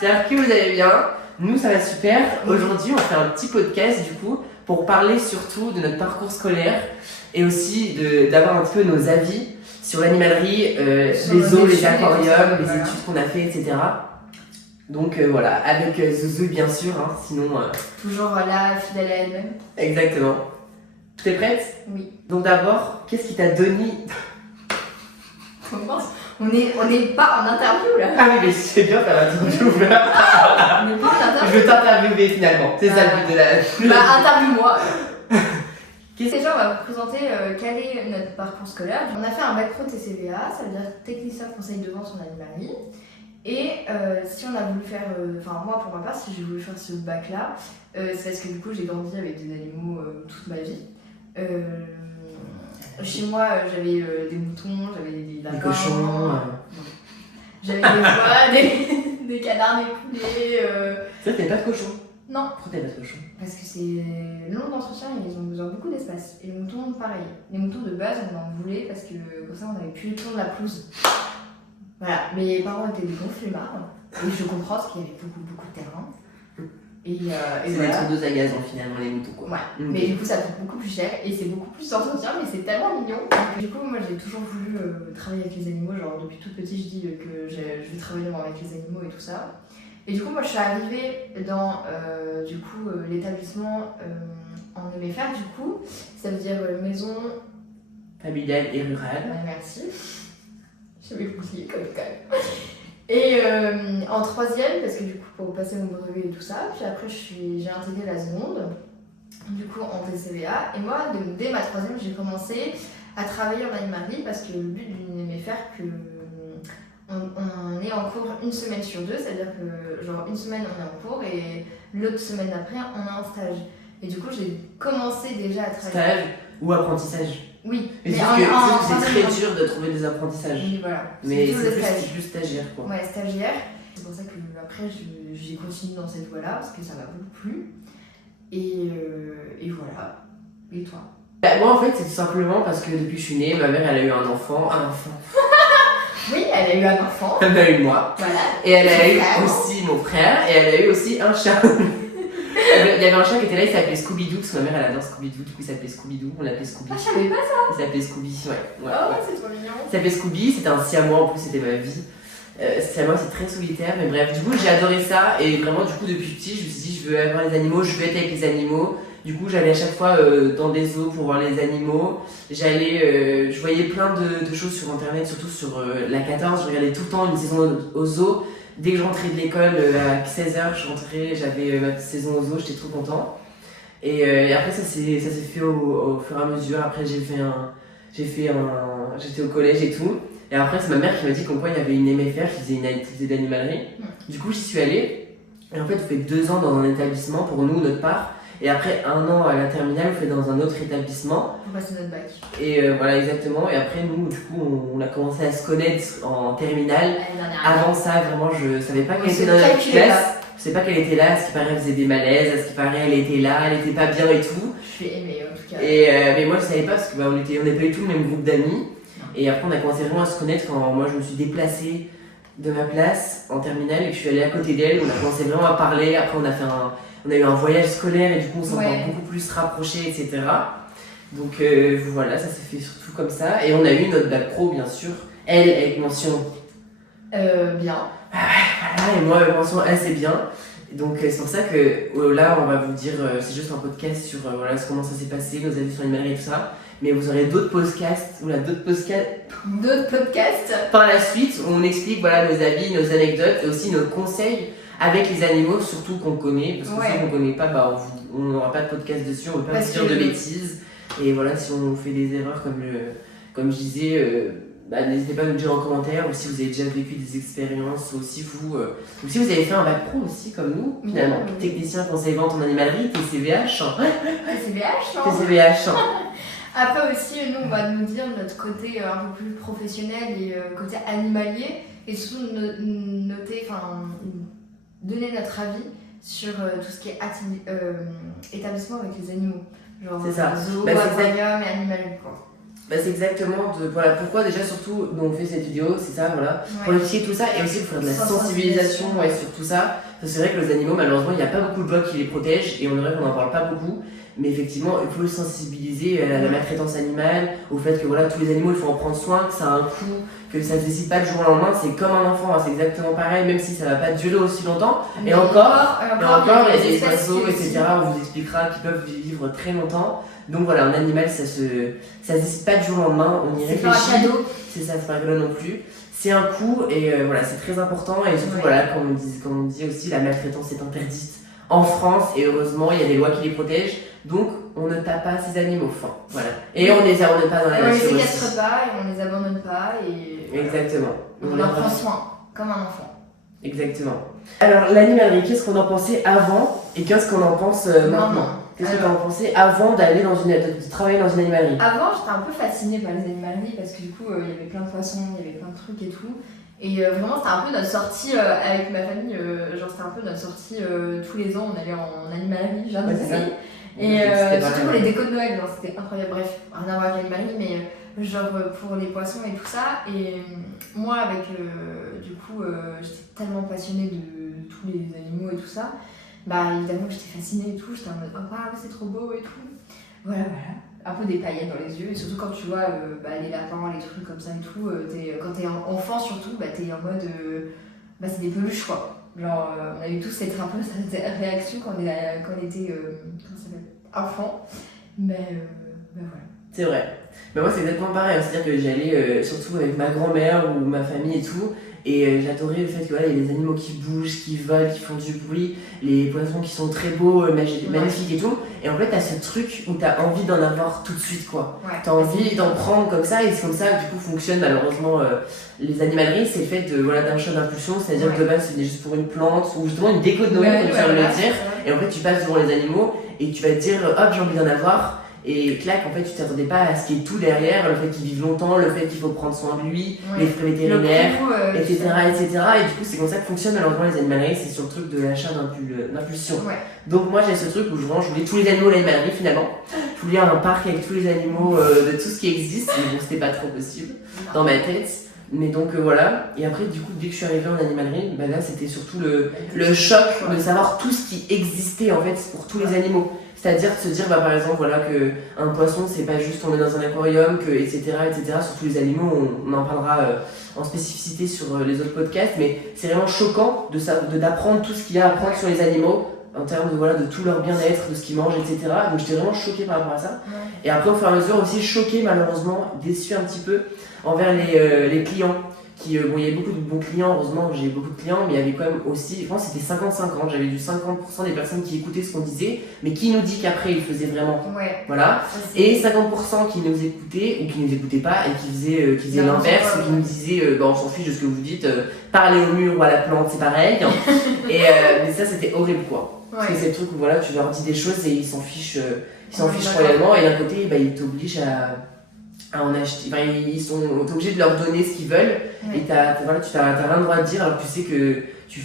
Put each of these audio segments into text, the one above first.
J'espère que vous allez bien. Nous, ça va super. Aujourd'hui, on fait un petit podcast du coup pour parler surtout de notre parcours scolaire et aussi d'avoir un petit peu nos avis sur l'animalerie, les zoos, les aquariums, les études qu'on a fait, etc. Donc voilà, avec Zouzou bien sûr, hein, sinon... Toujours là, fidèle à elle-même. Exactement. Tu es prête? Oui. Donc d'abord, qu'est-ce qui t'a donné... On n'est pas en interview là. Ah oui, mais c'est bien faire l'interview. On n'est pas en interview. Je veux t'interviewer finalement, c'est ça le but de la... Bah interview-moi. Déjà, on va vous présenter quel est notre parcours scolaire. On a fait un bac pro TCVA, ça veut dire technicien conseil de vente en animalerie. Et si on a voulu faire, enfin moi pour ma part, si j'ai voulu faire ce bac-là, c'est parce que du coup j'ai grandi avec des animaux toute ma vie. Chez moi, j'avais des moutons, j'avais des lapins, des cochons. J'avais des pois, des canards, des poulets. Ça, t'avais pas de cochons? Non. Pourquoi t'avais pas de cochons? Parce que c'est long d'entretien et ils ont besoin de beaucoup d'espace. Et les moutons, pareil. Les moutons de base, on en voulait parce que comme ça, on avait plus le temps de la pelouse. Voilà. Mes parents étaient des bons flemmards. Et je comprends parce qu'il y avait beaucoup de terrain. Et c'est voilà. des tondeaux à gazon finalement, les moutons quoi. Ouais, mais du coup ça coûte beaucoup plus cher et c'est beaucoup plus d'entretien, mais c'est tellement mignon. Donc, du coup, moi j'ai toujours voulu travailler avec les animaux, genre depuis toute petite je dis que je vais travailler avec les animaux et tout ça. Et du coup, moi je suis arrivée dans l'établissement en MFR, du coup, ça veut dire maison familiale et rurale. Ouais, merci. J'avais oublié comme même. Et en troisième, parce que du coup pour passer mon brevet et tout ça, puis après j'ai intégré la seconde, du coup en TCVA, et moi dès ma troisième j'ai commencé à travailler en animalerie parce que le but d'une MFR que on est en cours une semaine sur deux, c'est-à-dire que genre une semaine on est en cours et l'autre semaine d'après on a un stage. Et du coup j'ai commencé déjà à travailler. Stage ou apprentissage? Oui, mais c'est très dur de trouver des apprentissages. Oui, voilà. Mais c'est plus stagiaire quoi. Ouais, stagiaire. C'est pour ça que après j'ai continué dans cette voie-là parce que ça m'a beaucoup plu. Et voilà. Et toi? Bah, moi en fait c'est tout simplement parce que depuis que je suis née, ma mère elle a eu un enfant. Oui, elle a eu un enfant. Elle a eu moi. Voilà. Et elle a eu aussi mon frère et elle a eu aussi un chat. Il y avait un chat qui était là, il s'appelait Scooby-Doo, parce que ma mère elle adore Scooby-Doo, du coup il s'appelait Scooby-Doo, on l'appelait Scooby. Ah, je savais pas ça! Il s'appelait Scooby, ouais. Oh, c'est trop mignon! Il s'appelait Scooby, c'était un siamois en plus, c'était ma vie. Siamois c'est très solitaire, mais bref, du coup j'ai adoré ça, et vraiment du coup depuis petit je me suis dit je veux avoir les animaux, je veux être avec les animaux. Du coup j'allais à chaque fois dans des zoos pour voir les animaux, je voyais plein de choses sur internet, surtout sur la 14, je regardais tout le temps une saison au zoo. Dès que je rentrais de l'école, à 16h, je rentrais, j'avais ma petite saison au zoo, j'étais trop content. Et après, ça s'est fait au fur et à mesure. Après, j'étais au collège et tout. Et après, c'est ma mère qui m'a dit qu'en quoi il y avait une MFR qui faisait une activité d'animalerie. Du coup, j'y suis allée. Et en fait, on fait 2 ans dans un établissement pour nous, notre part. Et après 1 an à la terminale, on fait dans un autre établissement. Pour passer notre bac. Et voilà, exactement. Et après, nous, du coup, on a commencé à se connaître en terminale. Avant ça, vraiment, je savais pas qu'elle était dans notre classe. Je sais pas qu'elle était là. À ce qui paraît, elle faisait des malaises. À ce qui paraît, elle était là. Elle était pas bien et tout. Je suis aimée, en tout cas. Mais moi, je savais pas parce que on n'est pas du tout le même groupe d'amis. Et après, on a commencé vraiment à se connaître quand moi, je me suis déplacée de ma place en terminale et que je suis allée à côté d'elle. On a commencé vraiment à parler. Après, on a eu un voyage scolaire et du coup on s'est encore beaucoup plus rapprochés, etc. Donc voilà, ça s'est fait surtout comme ça. Et on a eu notre bac pro, bien sûr. Elle, avec mention. Bien. Voilà, et moi, mention assez bien. Donc c'est pour ça que là, on va vous dire, c'est juste un podcast sur voilà, comment ça s'est passé, nos avis sur l'animalerie et tout ça. Mais vous aurez d'autres podcasts, par la suite où on explique voilà, nos avis, nos anecdotes et aussi nos conseils avec les animaux, surtout qu'on connaît, parce que si on ne connaît pas, bah, on n'aura pas de podcast dessus, on ne veut pas dire de bêtises. Et voilà, si on fait des erreurs comme je disais, n'hésitez pas à nous dire en commentaire, ou si vous avez déjà vécu des expériences, ou si vous avez fait un bac pro aussi, comme nous, finalement. Technicien conseil vente en animalerie, TCVH. TCVH. Après aussi, nous, on va nous dire notre côté un peu plus professionnel et côté animalier, et surtout donner notre avis sur tout ce qui est établissement avec les animaux. Genre c'est ça. Zoo, aquarium et animalerie, quoi. Bah, c'est exactement voilà, pourquoi déjà surtout nous on fait cette vidéo, c'est ça, voilà, pour Ouais. expliquer tout ça et aussi pour faire de la sensibilisation sur tout ça. Parce que c'est vrai que les animaux, malheureusement, il n'y a pas beaucoup de lois qui les protègent et on dirait qu'on n'en parle pas beaucoup. Mais effectivement, il faut sensibiliser à la maltraitance animale, au fait que voilà, tous les animaux, il faut en prendre soin, que ça a un coût, que ça ne se décide pas du jour au lendemain, c'est comme un enfant, hein, c'est exactement pareil, même si ça ne va pas durer aussi longtemps. Et encore, il y a des oiseaux, etc. On vous expliquera qui peuvent vivre très longtemps. Donc voilà, un animal, ça se décide pas du jour au lendemain, on y réfléchit. C'est ça, c'est pas rigolo non plus. C'est un coût et voilà, c'est très important. Et surtout, voilà, comme on dit aussi, la maltraitance est interdite en France et heureusement, il y a des lois qui les protègent. Donc, on ne tape pas ces animaux. Enfin, voilà. Et on ne les abandonne pas dans la nature. On les séquestre pas et on les abandonne pas. Et exactement. On en prend soin, comme un enfant. Exactement. Alors, l'animalerie, qu'est-ce qu'on en pensait avant et qu'est-ce qu'on en pense maintenant? Qu'est-ce que tu en pensais avant d'aller de travailler dans une animalerie? Avant, j'étais un peu fascinée par les animaleries parce que du coup, il y avait plein de poissons, il y avait plein de trucs et tout. Et vraiment, c'était un peu notre sortie avec ma famille. Genre, c'était un peu notre sortie tous les ans. On allait en animalerie, jardin de famille. Et surtout pour les décos de Noël, genre, c'était incroyable. Bref, rien à voir avec l'animalerie, mais genre pour les poissons et tout ça. Et moi, avec du coup, j'étais tellement passionnée de tous les animaux et tout ça. Bah évidemment j'étais fascinée et tout, j'étais en mode oh wow, c'est trop beau et tout. Voilà, un peu des paillettes dans les yeux, et surtout quand tu vois les lapins, les trucs comme ça et tout, quand t'es enfant surtout, t'es en mode c'est des peluches quoi. Genre on a eu tous cette réaction quand on était comment ça s'appelle, enfant. Voilà. C'est vrai. Mais moi c'est exactement pareil, c'est-à-dire que j'allais surtout avec ma grand-mère ou ma famille et tout. Et j'adorais le fait que voilà, il y a des animaux qui bougent, qui volent, qui font du bruit, les poissons qui sont très beaux, magnifiques et tout. Et en fait, t'as ce truc où t'as envie d'en avoir tout de suite, quoi. Ouais. T'as envie d'en prendre comme ça, et c'est comme ça que du coup fonctionne malheureusement les animaleries. C'est le fait d'un chat d'impulsion, c'est-à-dire que de base c'est juste pour une plante ou justement une déco de Noël, comme tu viens de le dire. Et en fait, tu passes devant les animaux et tu vas te dire hop, j'ai envie d'en avoir. Et clac, en fait, tu t'attendais pas à ce qu'il y ait tout derrière, le fait qu'il vive longtemps, le fait qu'il faut prendre soin de lui, les frais vétérinaires, etc., etc. Et du coup, c'est comme ça que fonctionnent malheureusement les animaleries, c'est sur le truc de l'achat d'impulsion. Ouais. Donc moi, j'ai ce truc où je voulais tous les animaux à l'animalerie finalement. Je voulais un parc avec tous les animaux de tout ce qui existe, mais bon, c'était pas trop possible dans ma tête. Mais donc voilà, et après du coup dès que je suis arrivée en animalerie, là c'était surtout le choc de savoir tout ce qui existait en fait pour tous les animaux. C'est-à-dire de se dire par exemple voilà que un poisson c'est pas juste on est dans un aquarium, que etc. Sur tous les animaux, on en parlera en spécificité sur les autres podcasts, mais c'est vraiment choquant d'apprendre tout ce qu'il y a à apprendre sur les animaux en termes de tout leur bien-être, de ce qu'ils mangent, etc. Donc j'étais vraiment choquée par rapport à ça. Et après au fur et à mesure aussi choquée malheureusement, déçue un petit peu envers les clients. Il y avait beaucoup de bons clients, heureusement que j'ai beaucoup de clients, mais il y avait quand même aussi, je pense que c'était 50-50, j'avais du 50% des personnes qui écoutaient ce qu'on disait, mais qui nous dit qu'après ils faisaient vraiment. Ouais. Voilà. Et 50% qui nous écoutaient, ou qui nous écoutaient pas, et qui faisaient l'inverse, qui nous disaient, on s'en fiche de ce que vous dites, parlez au mur ou à la plante, c'est pareil. Mais ça c'était horrible quoi. Parce que c'est le truc où voilà, tu leur dis des choses et ils s'en fichent royalement, et d'un côté, ils t'obligent à en acheter, ils sont obligés de leur donner ce qu'ils veulent, et tu n'as rien le droit de dire alors que tu sais que tu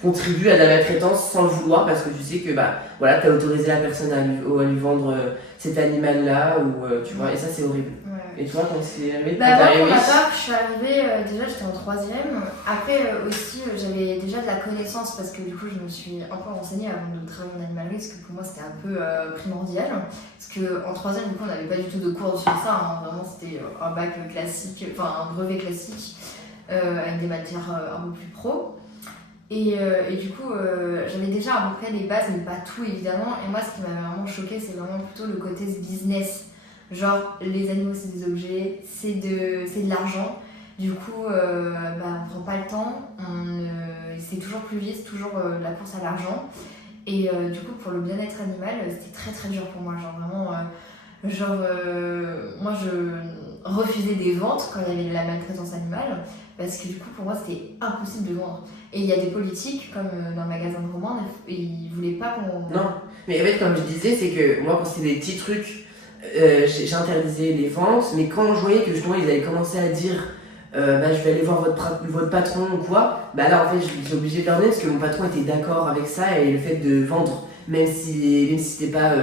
contribues à la maltraitance sans le vouloir parce que tu sais que tu as autorisé la personne à lui vendre cet animal là tu vois, et ça c'est horrible. Et toi quand c'est arrivé? Pour ma part, je suis arrivée, déjà j'étais en 3ème. Après aussi j'avais déjà de la connaissance parce que du coup je me suis un peu renseignée avant de travailler en animalerie parce que pour moi c'était un peu primordial. Parce qu'en 3ème du coup on n'avait pas du tout de cours sur ça, hein. Vraiment c'était un bac classique, enfin un brevet classique avec des matières un peu plus pro. Et du coup, j'avais déjà à peu près les bases, mais pas tout évidemment. Et moi, ce qui m'avait vraiment choqué, c'est vraiment plutôt le côté business. Genre, les animaux, c'est des objets, c'est de l'argent. Du coup, on prend pas le temps, c'est toujours plus vite, c'est toujours la course à l'argent. Et du coup, pour le bien-être animal, c'était très très dur pour moi. Genre, vraiment, moi, je refusais des ventes quand il y avait la maltraitance animale. Parce que du coup, pour moi, c'était impossible de vendre. Et il y a des politiques, comme dans le magasin de Romande, ils voulaient pas qu'on... Non, mais en fait, comme je disais, c'est que moi, quand c'était des petits trucs, j'interdisais les ventes, mais quand je voyais que justement, ils avaient commencé à dire je vais aller voir votre patron ou quoi, là, en fait, j'étais obligée de leur donner parce que mon patron était d'accord avec ça et le fait de vendre, même si c'était pas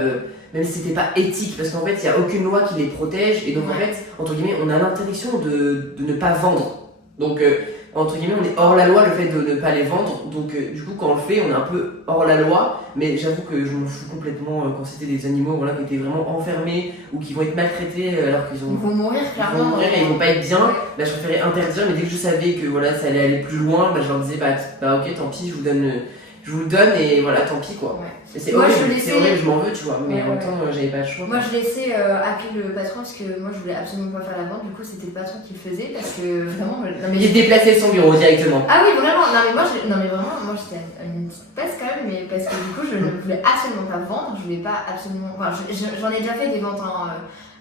même si c'était pas éthique, parce qu'en fait, il n'y a aucune loi qui les protège, et donc en fait, entre guillemets, on a l'interdiction de ne pas vendre. Donc, entre guillemets, on est hors la loi le fait de ne pas les vendre, donc du coup, quand on le fait, on est un peu hors la loi, mais j'avoue que je m'en fous complètement quand c'était des animaux voilà, qui étaient vraiment enfermés ou qui vont être maltraités alors qu'ils Ils vont mourir, clairement. Ils vont mourir et ils vont pas être bien. Bah, je préférais interdire, mais dès que je savais que voilà, ça allait aller plus loin, bah, je leur disais, bah ok, tant pis, je vous le donne et voilà, tant pis quoi. Ouais. C'est horrible, je m'en veux, tu vois, mais en même temps, j'avais pas le choix. Moi, je laissais appeler le patron parce que moi, je voulais absolument pas faire la vente. Du coup, c'était le patron qui le faisait parce que vraiment. Il déplaçait son bureau directement. Ah oui, vraiment. Non, mais vraiment, moi, j'étais une petite passe quand même, mais parce que du coup, je ne voulais absolument pas vendre. Je voulais pas absolument. Enfin, j'en ai déjà fait des ventes, hein,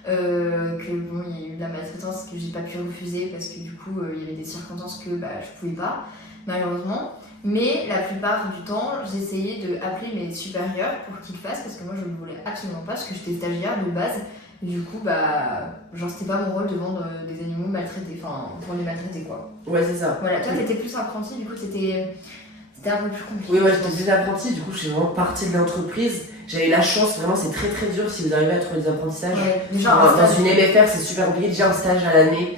que bon, il y a eu de la maltraitance que j'ai pas pu refuser parce que du coup, il y avait des circonstances que je pouvais pas, malheureusement. Mais la plupart du temps, j'essayais d'appeler mes supérieurs pour qu'ils le fassent parce que moi je ne voulais absolument pas parce que j'étais stagiaire de base. Et du coup, genre c'était pas mon rôle de vendre des animaux maltraités, enfin pour les maltraiter quoi. Ouais, c'est ça. Voilà, toi t'étais plus apprenti, du coup c'était un peu plus compliqué. Oui, j'étais plus apprenti, du coup je suis vraiment partie de l'entreprise. J'avais la chance, vraiment c'est très très dur si vous arrivez à trouver des apprentissages. Ouais, déjà, dans une MFR c'est super compliqué, déjà un stage à l'année.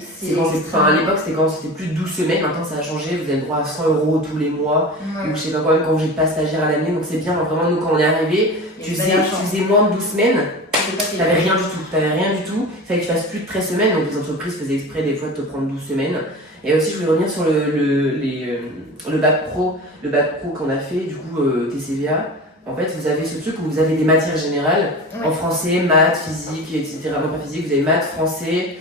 À l'époque c'était quand c'était plus de 12 semaines, maintenant ça a changé, vous avez le droit à 100 € tous les mois. Ou je sais pas quoi, même quand vous n'êtes pas stagiaire à l'année, donc c'est bien, vraiment nous quand on est arrivé, tu faisais moins de 12 semaines. T'avais rien du tout, il fallait que tu fasses plus de 13 semaines, donc les entreprises faisaient exprès des fois de te prendre 12 semaines. Et aussi je voulais revenir sur le bac pro qu'on a fait, du coup TCVA. En fait vous avez ce truc où vous avez des matières générales, en français, maths, physique, etc. Non pas physique, vous avez maths, français,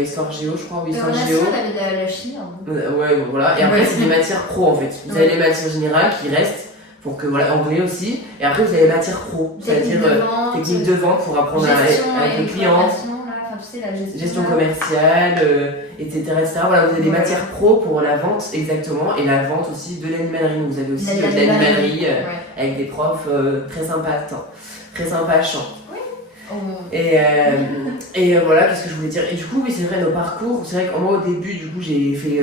histoire géo je crois, ou histoire géo. On avait la chimie. Hein. Ouais, bon, voilà, et après c'est des matières pro en fait. Vous avez les matières générales qui restent. Donc voilà, anglais aussi. Et après, vous avez les matières pro, c'est-à-dire technique de vente pour apprendre avec le client, gestion commerciale, etc., etc. Voilà, vous avez des matières pro pour la vente, exactement, et la vente aussi de l'animalerie. Donc vous avez aussi de l'animalerie avec des profs très sympathiques. Et voilà, qu'est-ce que je voulais dire. Et du coup, oui, c'est vrai, nos parcours. C'est vrai que moi, au début, du coup, j'ai fait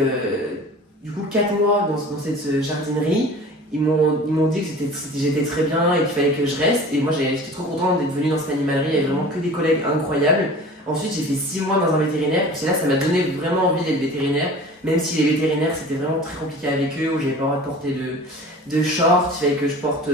4 mois dans cette jardinerie. Ils m'ont dit que j'étais très bien et qu'il fallait que je reste. Et moi, j'étais trop contente d'être venue dans cette animalerie. Il y avait vraiment que des collègues incroyables. Ensuite, j'ai fait 6 mois dans un vétérinaire. Et là, ça m'a donné vraiment envie d'être vétérinaire. Même si les vétérinaires, c'était vraiment très compliqué avec eux, où j'avais pas le droit de porter de shorts. Il fallait que je porte...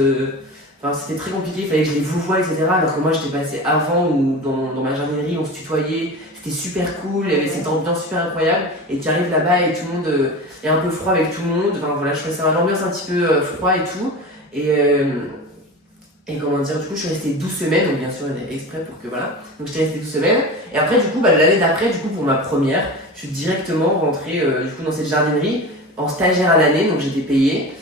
Enfin, c'était très compliqué, il fallait que je les vouvoie, etc. Alors que moi, j'étais passée avant où dans ma jardinerie, on se tutoyait. C'était super cool, il y avait cette ambiance super incroyable. Et tu arrives là-bas et tout le monde est un peu froid avec tout le monde. Enfin voilà, je trouvais ça l'ambiance un petit peu froid et tout. Et comment dire, du coup, je suis restée 12 semaines, donc bien sûr, exprès pour que voilà. Donc j'étais restée 12 semaines. Et après, du coup, l'année d'après, du coup, pour ma première, je suis directement rentrée du coup, dans cette jardinerie en stagiaire à l'année, donc j'étais payée.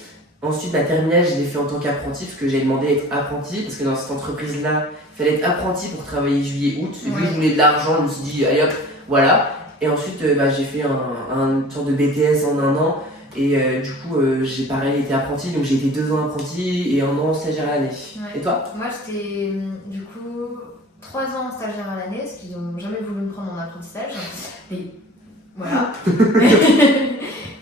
Ensuite, la terminale, je l'ai fait en tant qu'apprenti parce que j'ai demandé à être apprenti. Parce que dans cette entreprise-là, il fallait être apprenti pour travailler juillet-août. Et vu que je voulais de l'argent, je me suis dit, allez hop, voilà. Et ensuite, j'ai fait une sorte de BTS en 1 an. Et du coup, j'ai pareil été apprenti. Donc j'ai été 2 ans apprenti et 1 an stagiaire à l'année. Ouais. Et toi ? Moi, j'étais du coup 3 ans stagiaire à l'année parce qu'ils n'ont jamais voulu me prendre en apprentissage. Et voilà.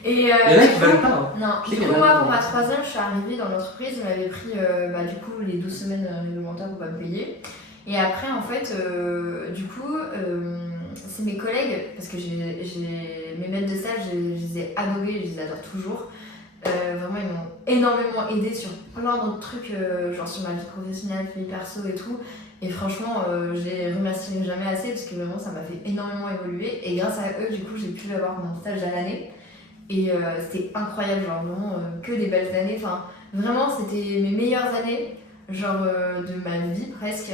Et il y en a qui veulent pas. Non, du coup, moi, pour ma 3e, je suis arrivée dans l'entreprise, on m'avait pris du coup les 12 semaines réglementaires pour pas me payer. Et après, en fait, du coup, c'est mes collègues, parce que j'ai mes maîtres de stage, je les ai adorés, je les adore toujours. Vraiment, ils m'ont énormément aidé sur plein d'autres trucs, genre sur ma vie professionnelle, vie perso et tout. Et franchement, je les remercierai jamais assez parce que vraiment, ça m'a fait énormément évoluer. Et grâce à eux, du coup, j'ai pu avoir mon stage à l'année. Et c'était incroyable, genre vraiment que des belles années. Enfin, vraiment, c'était mes meilleures années, genre de ma vie presque,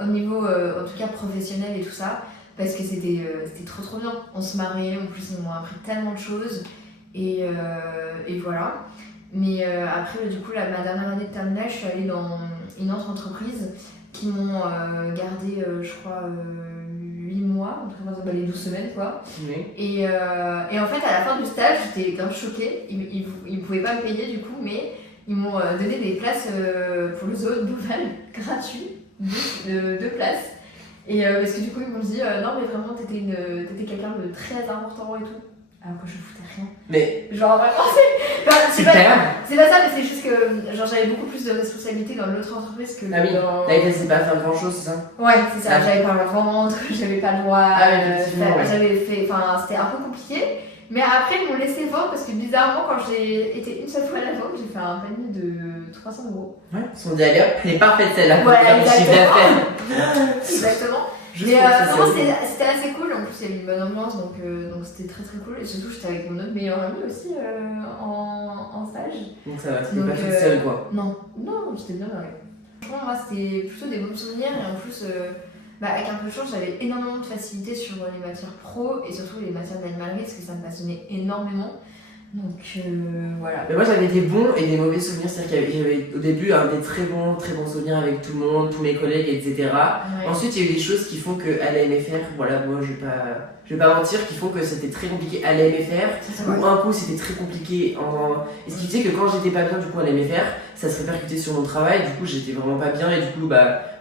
au niveau, en tout cas professionnel et tout ça. Parce que c'était trop bien. On se marrait, en plus, ils m'ont appris tellement de choses. Et voilà. Mais après, du coup, ma dernière année de terminale, je suis allée dans une autre entreprise qui m'ont gardé, je crois, 8 mois, en tout cas les 12 semaines quoi. Oui. Et en fait, à la fin du stage, j'étais grave choquée. Ils pouvaient pas me payer du coup, mais ils m'ont donné des places pour le zoo de Beauval, gratuit, 2 places. Et parce que du coup, ils m'ont dit non, mais vraiment, t'étais quelqu'un de très important et tout. alors que je foutais rien. Mais Genre vraiment, c'est super. pas ça, mais c'est juste que genre j'avais beaucoup plus de responsabilités dans l'autre entreprise que Ah oui, dans... là il ne laissait pas faire grand chose, c'est ça? Ouais, c'est ça, Ah. j'avais pas le ventre, j'avais pas le droit, Ah oui, effectivement, ouais. j'avais fait, enfin c'était un peu compliqué. Mais après ils m'ont laissé vendre parce que bizarrement quand j'ai été une seule fois à la vente, j'ai fait un panier de 300 €. Ouais, ils se sont dit, allez hop, elle est parfaite celle-là pour Ouais, faire du chiffre d'affaires. Exactement. Juste Mais pour ça, vraiment c'est c'était assez cool, en plus il y avait une bonne ambiance donc c'était très très cool. Et surtout j'étais avec mon autre meilleur ami aussi en stage. donc ça va, tu Donc, n'es pas toute seule quoi. Non, j'étais bien avec. Franchement, moi, c'était plutôt des bons souvenirs et en plus, avec un peu de chance, j'avais énormément de facilité sur les matières pro et surtout les matières d'animalerie parce que ça me passionnait énormément. Donc voilà. Mais moi j'avais des bons et des mauvais souvenirs, c'est-à-dire qu'il y avait au début des très bons souvenirs avec tout le monde, tous mes collègues, etc. Ouais. Ensuite il y a eu des choses qui font qu'à la MFR, voilà, moi je vais pas mentir, qui font que c'était très compliqué à la MFR, ou un coup c'était très compliqué et ce qui faisait que quand j'étais pas bien du coup à la MFR, ça se répercutait sur mon travail, du coup j'étais vraiment pas bien et du coup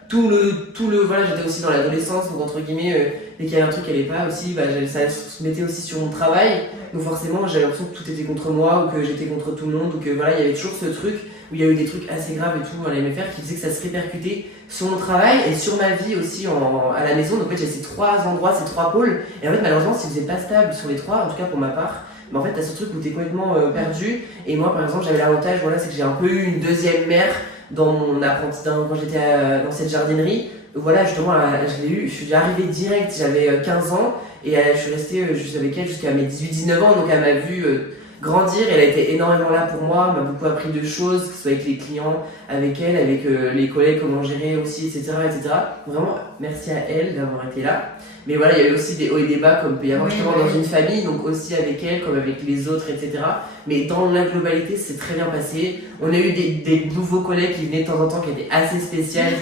tout le voilà, j'étais aussi dans l'adolescence, donc entre guillemets dès qu'il y avait un truc qui allait pas aussi, ça se mettait aussi sur mon travail, donc forcément j'avais l'impression que tout était contre moi ou que j'étais contre tout le monde, ou que voilà, il y avait toujours ce truc où il y a eu des trucs assez graves et tout à la MFR qui faisait que ça se répercutait sur mon travail et sur ma vie aussi à la maison. Donc en fait j'ai ces 3 endroits, ces 3 pôles, et en fait malheureusement si vous n'êtes pas stable sur les 3, en tout cas pour ma part, mais en fait t'as ce truc où t'es complètement perdu. Et moi par exemple j'avais l'avantage, voilà, c'est que j'ai un peu eu une deuxième mère dans mon apprentissage quand j'étais dans cette jardinerie. Voilà, justement, je suis arrivée direct, j'avais 15 ans et je suis restée juste avec elle jusqu'à mes 18-19 ans, donc elle m'a vu grandir, elle a été énormément là pour moi, m'a beaucoup appris de choses, que ce soit avec les clients, avec elle, avec les collègues, comment gérer aussi, etc., etc. Vraiment, merci à elle d'avoir été là. Mais voilà, il y a eu aussi des hauts et des bas, comme peut y avoir justement dans une famille, donc aussi avec elle, comme avec les autres, etc. Mais dans la globalité, c'est très bien passé. On a eu des nouveaux collègues qui venaient de temps en temps, qui étaient assez spéciales.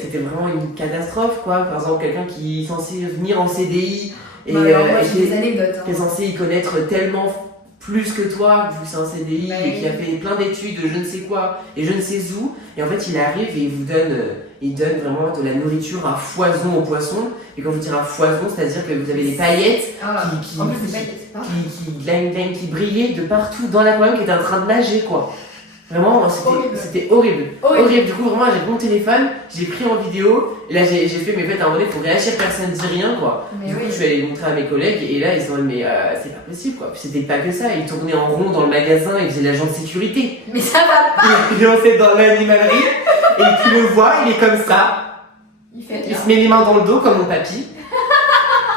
C'était vraiment une catastrophe, quoi. Par exemple, quelqu'un qui est censé venir en CDI et j'ai des anecdotes. qui est censé y connaître tellement plus que toi, vu que c'est un CDI, et qui a fait plein d'études, je ne sais quoi, et je ne sais où. Et en fait, il arrive et il donne vraiment de la nourriture à foison aux poissons. Et quand je veux dire à foison, c'est-à-dire que vous avez des paillettes qui brillaient de partout dans l'aquarium, qui étaient en train de nager, quoi. Vraiment, c'était horrible. Du coup, vraiment, j'ai pris mon téléphone, j'ai pris en vidéo, et là, j'ai fait, mais en fait, à un moment donné, il faut réagir, personne ne dit rien, quoi. Du coup, je suis allée le montrer à mes collègues, et là, ils se sont dit, mais c'est pas possible, quoi. Puis c'était pas que ça, ils tournaient en rond dans le magasin, ils faisaient l'agent de sécurité. Mais ça va pas! Ils lançaient dans l'animalerie, et tu le vois, il est comme ça. Il se met les mains dans le dos, comme mon papy.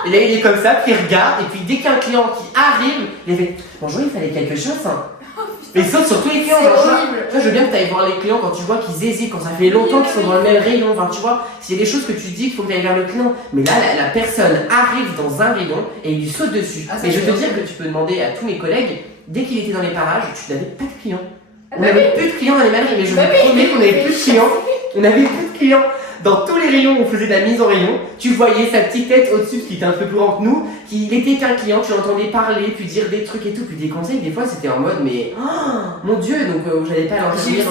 Et là, il est comme ça, puis il regarde, et puis dès qu'il y a un client qui arrive, il fait bonjour, il fallait quelque chose, hein. Mais ils sautent sur tous les clients, genre, je veux bien que tu ailles voir les clients quand tu vois qu'ils hésitent, quand ça fait longtemps qu'ils sont dans le même rayon, enfin tu vois, s'il y a des choses que tu dis qu'il faut que tu ailles vers le client, mais là la personne arrive dans un rayon et il lui saute dessus. Et je veux te dire que tu peux demander à tous mes collègues, dès qu'il était dans les parages, tu n'avais pas de clients. On n'avait plus de clients dans les mairies, mais je vous promets qu'on n'avait plus de clients. On n'avait plus de clients. Dans tous les rayons, on faisait de la mise en rayon. Tu voyais sa petite tête au-dessus, qui était un peu plus grand que nous, qu'il était qu'un client, tu l'entendais parler, puis dire des trucs et tout, puis des conseils. Des fois, c'était en mode, mais mon Dieu, donc j'allais pas l'intervenir.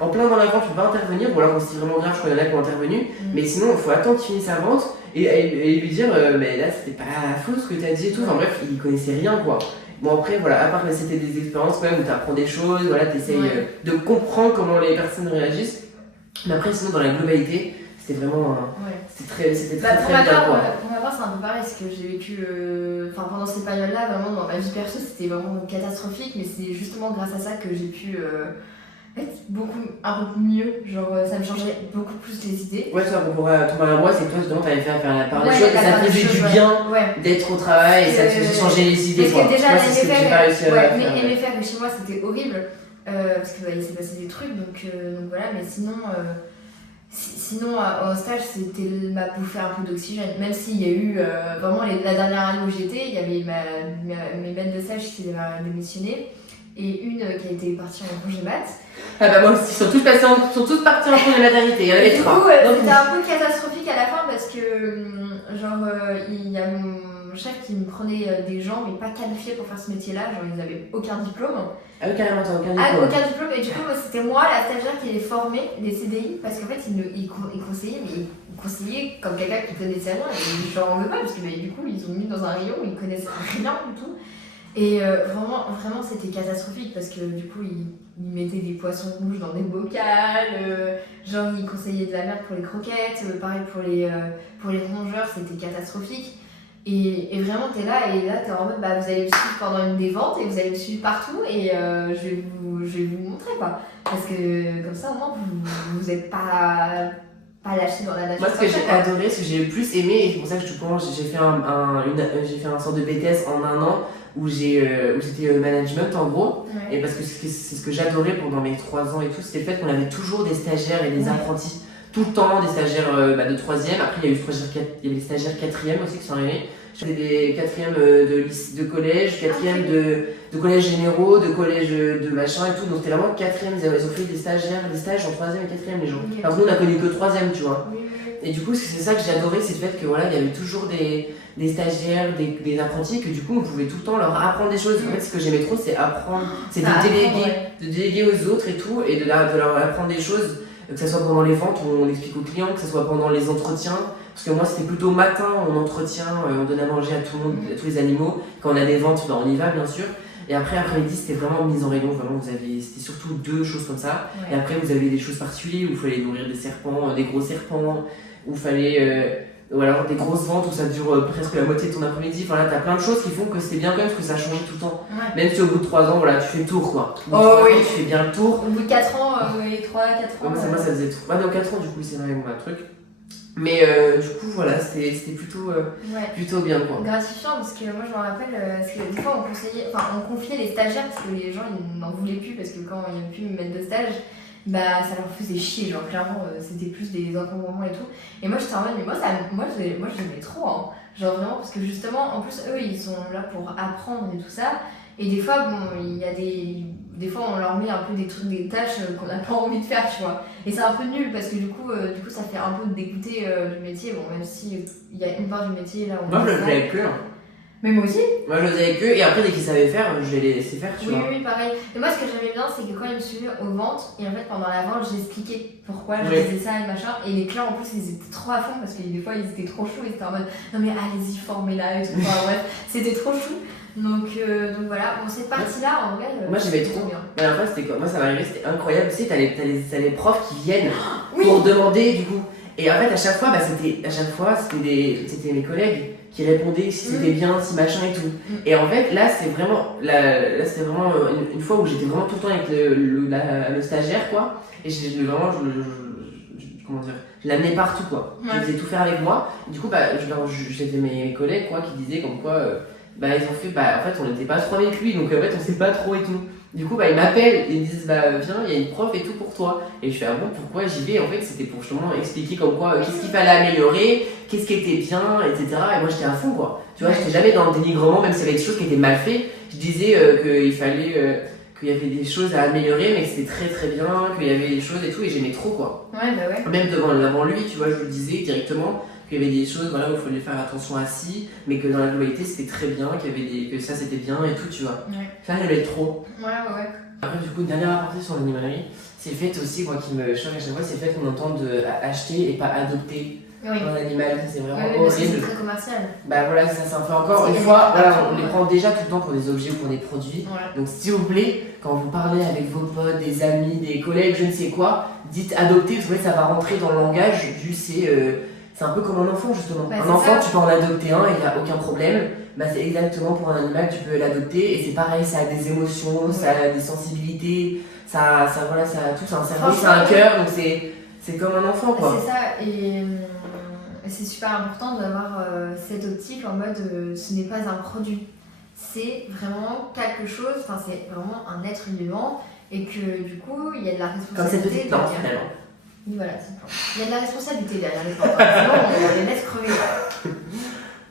En plein dans la vente, tu peux pas intervenir, ou alors quand c'est vraiment grave, je connais là qui ont intervenu. Mais sinon, il faut attendre qu'il finisse sa vente et lui dire, mais là, c'était pas faux ce que t'as dit et tout. Enfin bref, il connaissait rien, quoi. Bon après voilà, à part que c'était des expériences quand même où tu apprends des choses, voilà, tu essayes de comprendre comment les personnes réagissent. Mais après sinon dans la globalité, c'était vraiment c'était très bien quoi. Pour ma part c'est un peu pareil, parce que j'ai vécu pendant ces périodes-là, vraiment dans ma vie perso c'était vraiment catastrophique, mais c'est justement grâce à ça que j'ai pu être un peu mieux, genre ça me changeait beaucoup plus les idées. Ouais, toi, pour tomber à moi, c'est que toi, justement, t'avais fait à faire la part des choses, et ça faisait du bien d'être au travail, et ça te faisait changer les idées. Parce que déjà, moi, c'est ce que j'ai pas réussi à faire. Mais MFR chez moi, c'était horrible, parce qu'il s'est passé des trucs, donc voilà, mais sinon, en stage, c'était m'a bouffé un peu d'oxygène, même s'il y a eu vraiment la dernière année où j'étais, il y avait mes maîtres de stage qui avaient démissionné, et une qui a été partie en congé mat. Ah bah moi aussi, ils sont tous partis en congé maternité, il y en avait 3. Du coup, c'était un peu catastrophique à la fin parce que, chef qui me prenait des gens, mais pas qualifiés pour faire ce métier-là, genre ils avaient aucun diplôme. Ah oui, carrément, t'as aucun Ah, diplôme. aucun diplôme, et du coup, c'était moi, la stagiaire, qui les formait, des CDI, parce qu'en fait, ils conseillaient, mais ils conseillaient comme quelqu'un qui connaissait rien, et je leur en veux pas, parce que du coup, ils ont mis dans un rayon où ils connaissent rien du tout. Et vraiment, c'était catastrophique, parce que du coup, ils mettaient des poissons rouges dans des bocals, genre, ils conseillaient de la merde pour les croquettes, pareil pour les rongeurs, c'était catastrophique. Et vraiment, t'es là t'es en mode, bah, vous allez me suivre pendant une des ventes et vous allez me suivre partout et je vais vous montrer quoi. Parce que comme ça, au moins, vous êtes pas lâché dans la nature. Moi, ce que j'ai adoré, ce que j'ai le plus aimé, et c'est pour ça que j'ai fait un sort de BTS en 1 an où c'était management en gros. Ouais. Et parce que c'est ce que j'adorais pendant mes 3 ans et tout, c'était le fait qu'on avait toujours des stagiaires et des apprentis. Tout le temps, des stagiaires de 3e. Après, il y avait des stagiaires 4e aussi qui sont arrivés. J'avais des 4e de collège, 4e de collège généraux, de collège de machin et tout. Donc c'était vraiment 4e. Ils ont fait des stages en 3e et 4e, les gens. Okay. Alors que nous, on a connu que 3e, tu vois. Oui. Et du coup, c'est ça que j'ai adoré, c'est le fait que voilà, il y avait toujours des stagiaires, des apprentis, que du coup, on pouvait tout le temps leur apprendre des choses. En fait, ce que j'aimais trop, c'est apprendre, c'est de déléguer aux autres et tout, et de leur apprendre des choses. Que ce soit pendant les ventes où on explique aux clients, que ce soit pendant les entretiens, parce que moi c'était plutôt matin, on entretient, on donne à manger à tout le monde, à tous les animaux. Quand on a des ventes, ben, on y va bien sûr. Et après-midi c'était vraiment mise en rayon, vraiment c'était surtout 2 choses comme ça. Ouais. Et après vous avez des choses particulières où il fallait nourrir des serpents, des gros serpents, où il fallait ou alors des grosses ventes où ça dure presque la moitié de ton après-midi. Enfin là t'as plein de choses qui font que c'était bien quand même, parce que ça a changé tout le temps. Ouais. Même si au bout de 3 ans, voilà, tu fais le tour quoi. Au bout de 3 ans, tu fais bien le tour. Au bout de 4 ans, et 3-4 ans. Moi ça faisait trop. Ah non, 4 ans du coup, c'est vrai, mon truc. Mais du coup, voilà, c'était plutôt bien quoi. Gratifiant, parce que moi je me rappelle, parce que des fois on confiait les stagiaires parce que les gens ils n'en voulaient plus, parce que quand il n'y avait plus me mettre de stage, bah ça leur faisait chier, genre clairement c'était plus des encombrements et tout. Et moi j'étais en mode, mais moi j'aimais trop, hein. Genre vraiment, parce que justement, en plus eux ils sont là pour apprendre et tout ça. Et des fois, bon, il y a des fois on leur met un peu des tâches qu'on n'a pas envie de faire, tu vois. Et c'est un peu nul parce que du coup ça fait un peu dégoûter du métier, bon, même si il y a une part du métier là où moi je le faisais avec eux. Mais moi aussi. Moi je le faisais avec eux et après dès qu'ils savaient faire, je les laissais faire, tu vois. Oui, pareil. Et moi ce que j'aimais bien, c'est que quand ils me suivaient aux ventes, et en fait pendant la vente, j'expliquais pourquoi je faisais ça et machin. Et les clients en plus ils étaient trop à fond parce que des fois ils étaient trop chauds, ils étaient en mode non mais allez-y, formez-la et tout. Enfin, ouais, c'était trop chou. Donc voilà, bon, cette partie-là, en vrai, moi j'aimais trop bien. Mais en fait, moi ça m'arrivait, c'était incroyable. Tu sais, t'as les profs qui viennent pour demander du coup. Et en fait, à chaque fois, c'était mes collègues qui répondaient si c'était bien, si machin et tout. Et en fait, là, c'était vraiment une fois où j'étais vraiment tout le temps avec le stagiaire, quoi. Et comment dire, je l'amenais partout, quoi. Je faisais tout faire avec moi. Et du coup, j'avais mes collègues, quoi, qui disaient comme quoi. Ils ont fait, en fait, on n'était pas trop avec lui, donc en fait, on sait pas trop et tout. Du coup, ils m'appellent et ils me disent, viens, il y a une prof et tout pour toi. Et je fais, ah bon, pourquoi j'y vais? En fait, c'était pour justement expliquer comme quoi, qu'est-ce qu'il fallait améliorer, qu'est-ce qui était bien, etc. Et moi, j'étais à fond, quoi. Tu vois, j'étais jamais dans le dénigrement, même s'il y avait des choses qui étaient mal faites. Je disais qu'il fallait, qu'il y avait des choses à améliorer, mais que c'était très très bien, qu'il y avait des choses et tout, et j'aimais trop, quoi. Ouais, bah ouais. Même devant lui, tu vois, je le disais directement. Qu'il y avait des choses où il fallait faire attention à si, mais que dans la globalité c'était très bien, que ça c'était bien et tout, tu vois. Ouais. Ça j'aimais trop. Ouais. Après, du coup, une dernière aparté sur l'animalerie, c'est le fait aussi, moi qui me choque à chaque fois, c'est le fait qu'on entende acheter et pas adopter un animal. Ça, c'est vraiment horrible. C'est très commercial. Voilà, ça en fait encore une fois, on les prend déjà tout le temps pour des objets ou pour des produits. Voilà. Donc s'il vous plaît, quand vous parlez avec vos potes, des amis, des collègues, je ne sais quoi, dites adopter, parce que ça va rentrer dans le langage du c'est un peu comme un enfant justement. Un enfant, tu peux en adopter un et il n'y a aucun problème. C'est exactement pour un animal, tu peux l'adopter et c'est pareil, ça a des émotions, ça a des sensibilités, ça a tout, c'est un cerveau, c'est un cœur, donc c'est comme un enfant quoi. C'est ça, et c'est super important d'avoir cette optique en mode ce n'est pas un produit, c'est vraiment quelque chose, c'est vraiment un être vivant et que du coup il y a de la responsabilité. Comme cette petite plante finalement. Oui, voilà, c'est bon. Il y a de la responsabilité derrière les plantes. Sinon, on va les mettre crever.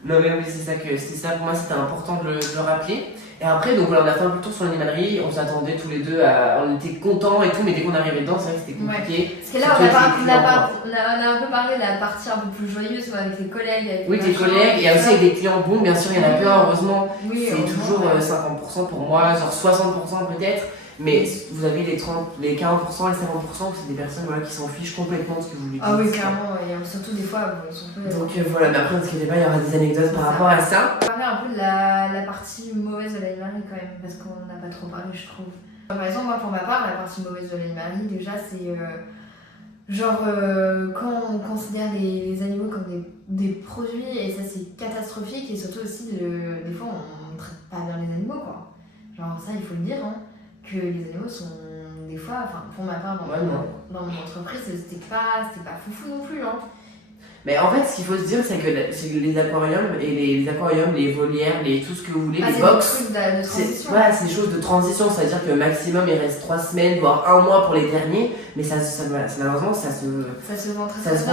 Non, mais oui, c'est ça pour moi, c'était important de le rappeler. Et après, donc voilà, on a fait un peu le tour sur l'animalerie, on s'attendait tous les deux à. On était contents et tout, mais dès qu'on arrivait dedans, c'est vrai que c'était compliqué. Parce que là, on a un peu parlé de la partie un peu plus joyeuse avec les collègues. Avec oui, avec les collègues, il y a aussi avec des clients bons, bien sûr, il y en a plein, heureusement. Oui, c'est toujours 50% pour moi, genre 60% peut-être. Mais vous avez les 40% et les 50%, c'est des personnes voilà, qui s'en fichent complètement de ce que vous lui dites. Ah oui, clairement, et surtout des fois, ils sont peu. Donc voilà, mais après, ne inquiétez pas, il y aura des anecdotes par rapport à ça. On va parler un peu de la partie mauvaise de l'animalerie quand même, parce qu'on n'a pas trop parlé, je trouve. Par exemple, moi pour ma part, la partie mauvaise de l'animalerie, déjà, c'est quand on considère les animaux comme des produits, et ça c'est catastrophique, et surtout aussi, des fois, on ne traite pas bien les animaux, quoi. Genre, ça, il faut le dire, hein. Que les animaux sont des fois, enfin pour ma part dans mon entreprise, c'était pas foufou non plus. Hein. Mais en fait, ce qu'il faut se dire, c'est que les aquariums et les aquariums, les volières, tout ce que vous voulez, les box, c'est des choses de transition, c'est-à-dire que maximum il reste 3 semaines, voire 1 mois pour les derniers, mais malheureusement ça se vend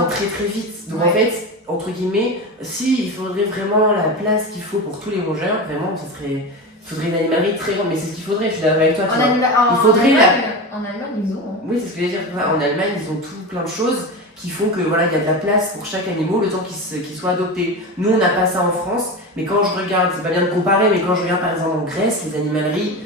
très très vite. Donc en fait, entre guillemets, si il faudrait vraiment la place qu'il faut pour tous les rongeurs, vraiment ça serait. Il faudrait une animalerie très grande, mais c'est ce qu'il faudrait, je suis d'accord avec toi. En Allemagne, ils ont. Hein. Oui, c'est ce que je veux dire. En Allemagne, ils ont tout plein de choses qui font que voilà, il y a de la place pour chaque animal le temps qu'il soit adopté. Nous, on n'a pas ça en France, mais quand je regarde, c'est pas bien de comparer, mais quand je regarde par exemple en Grèce, les animaleries,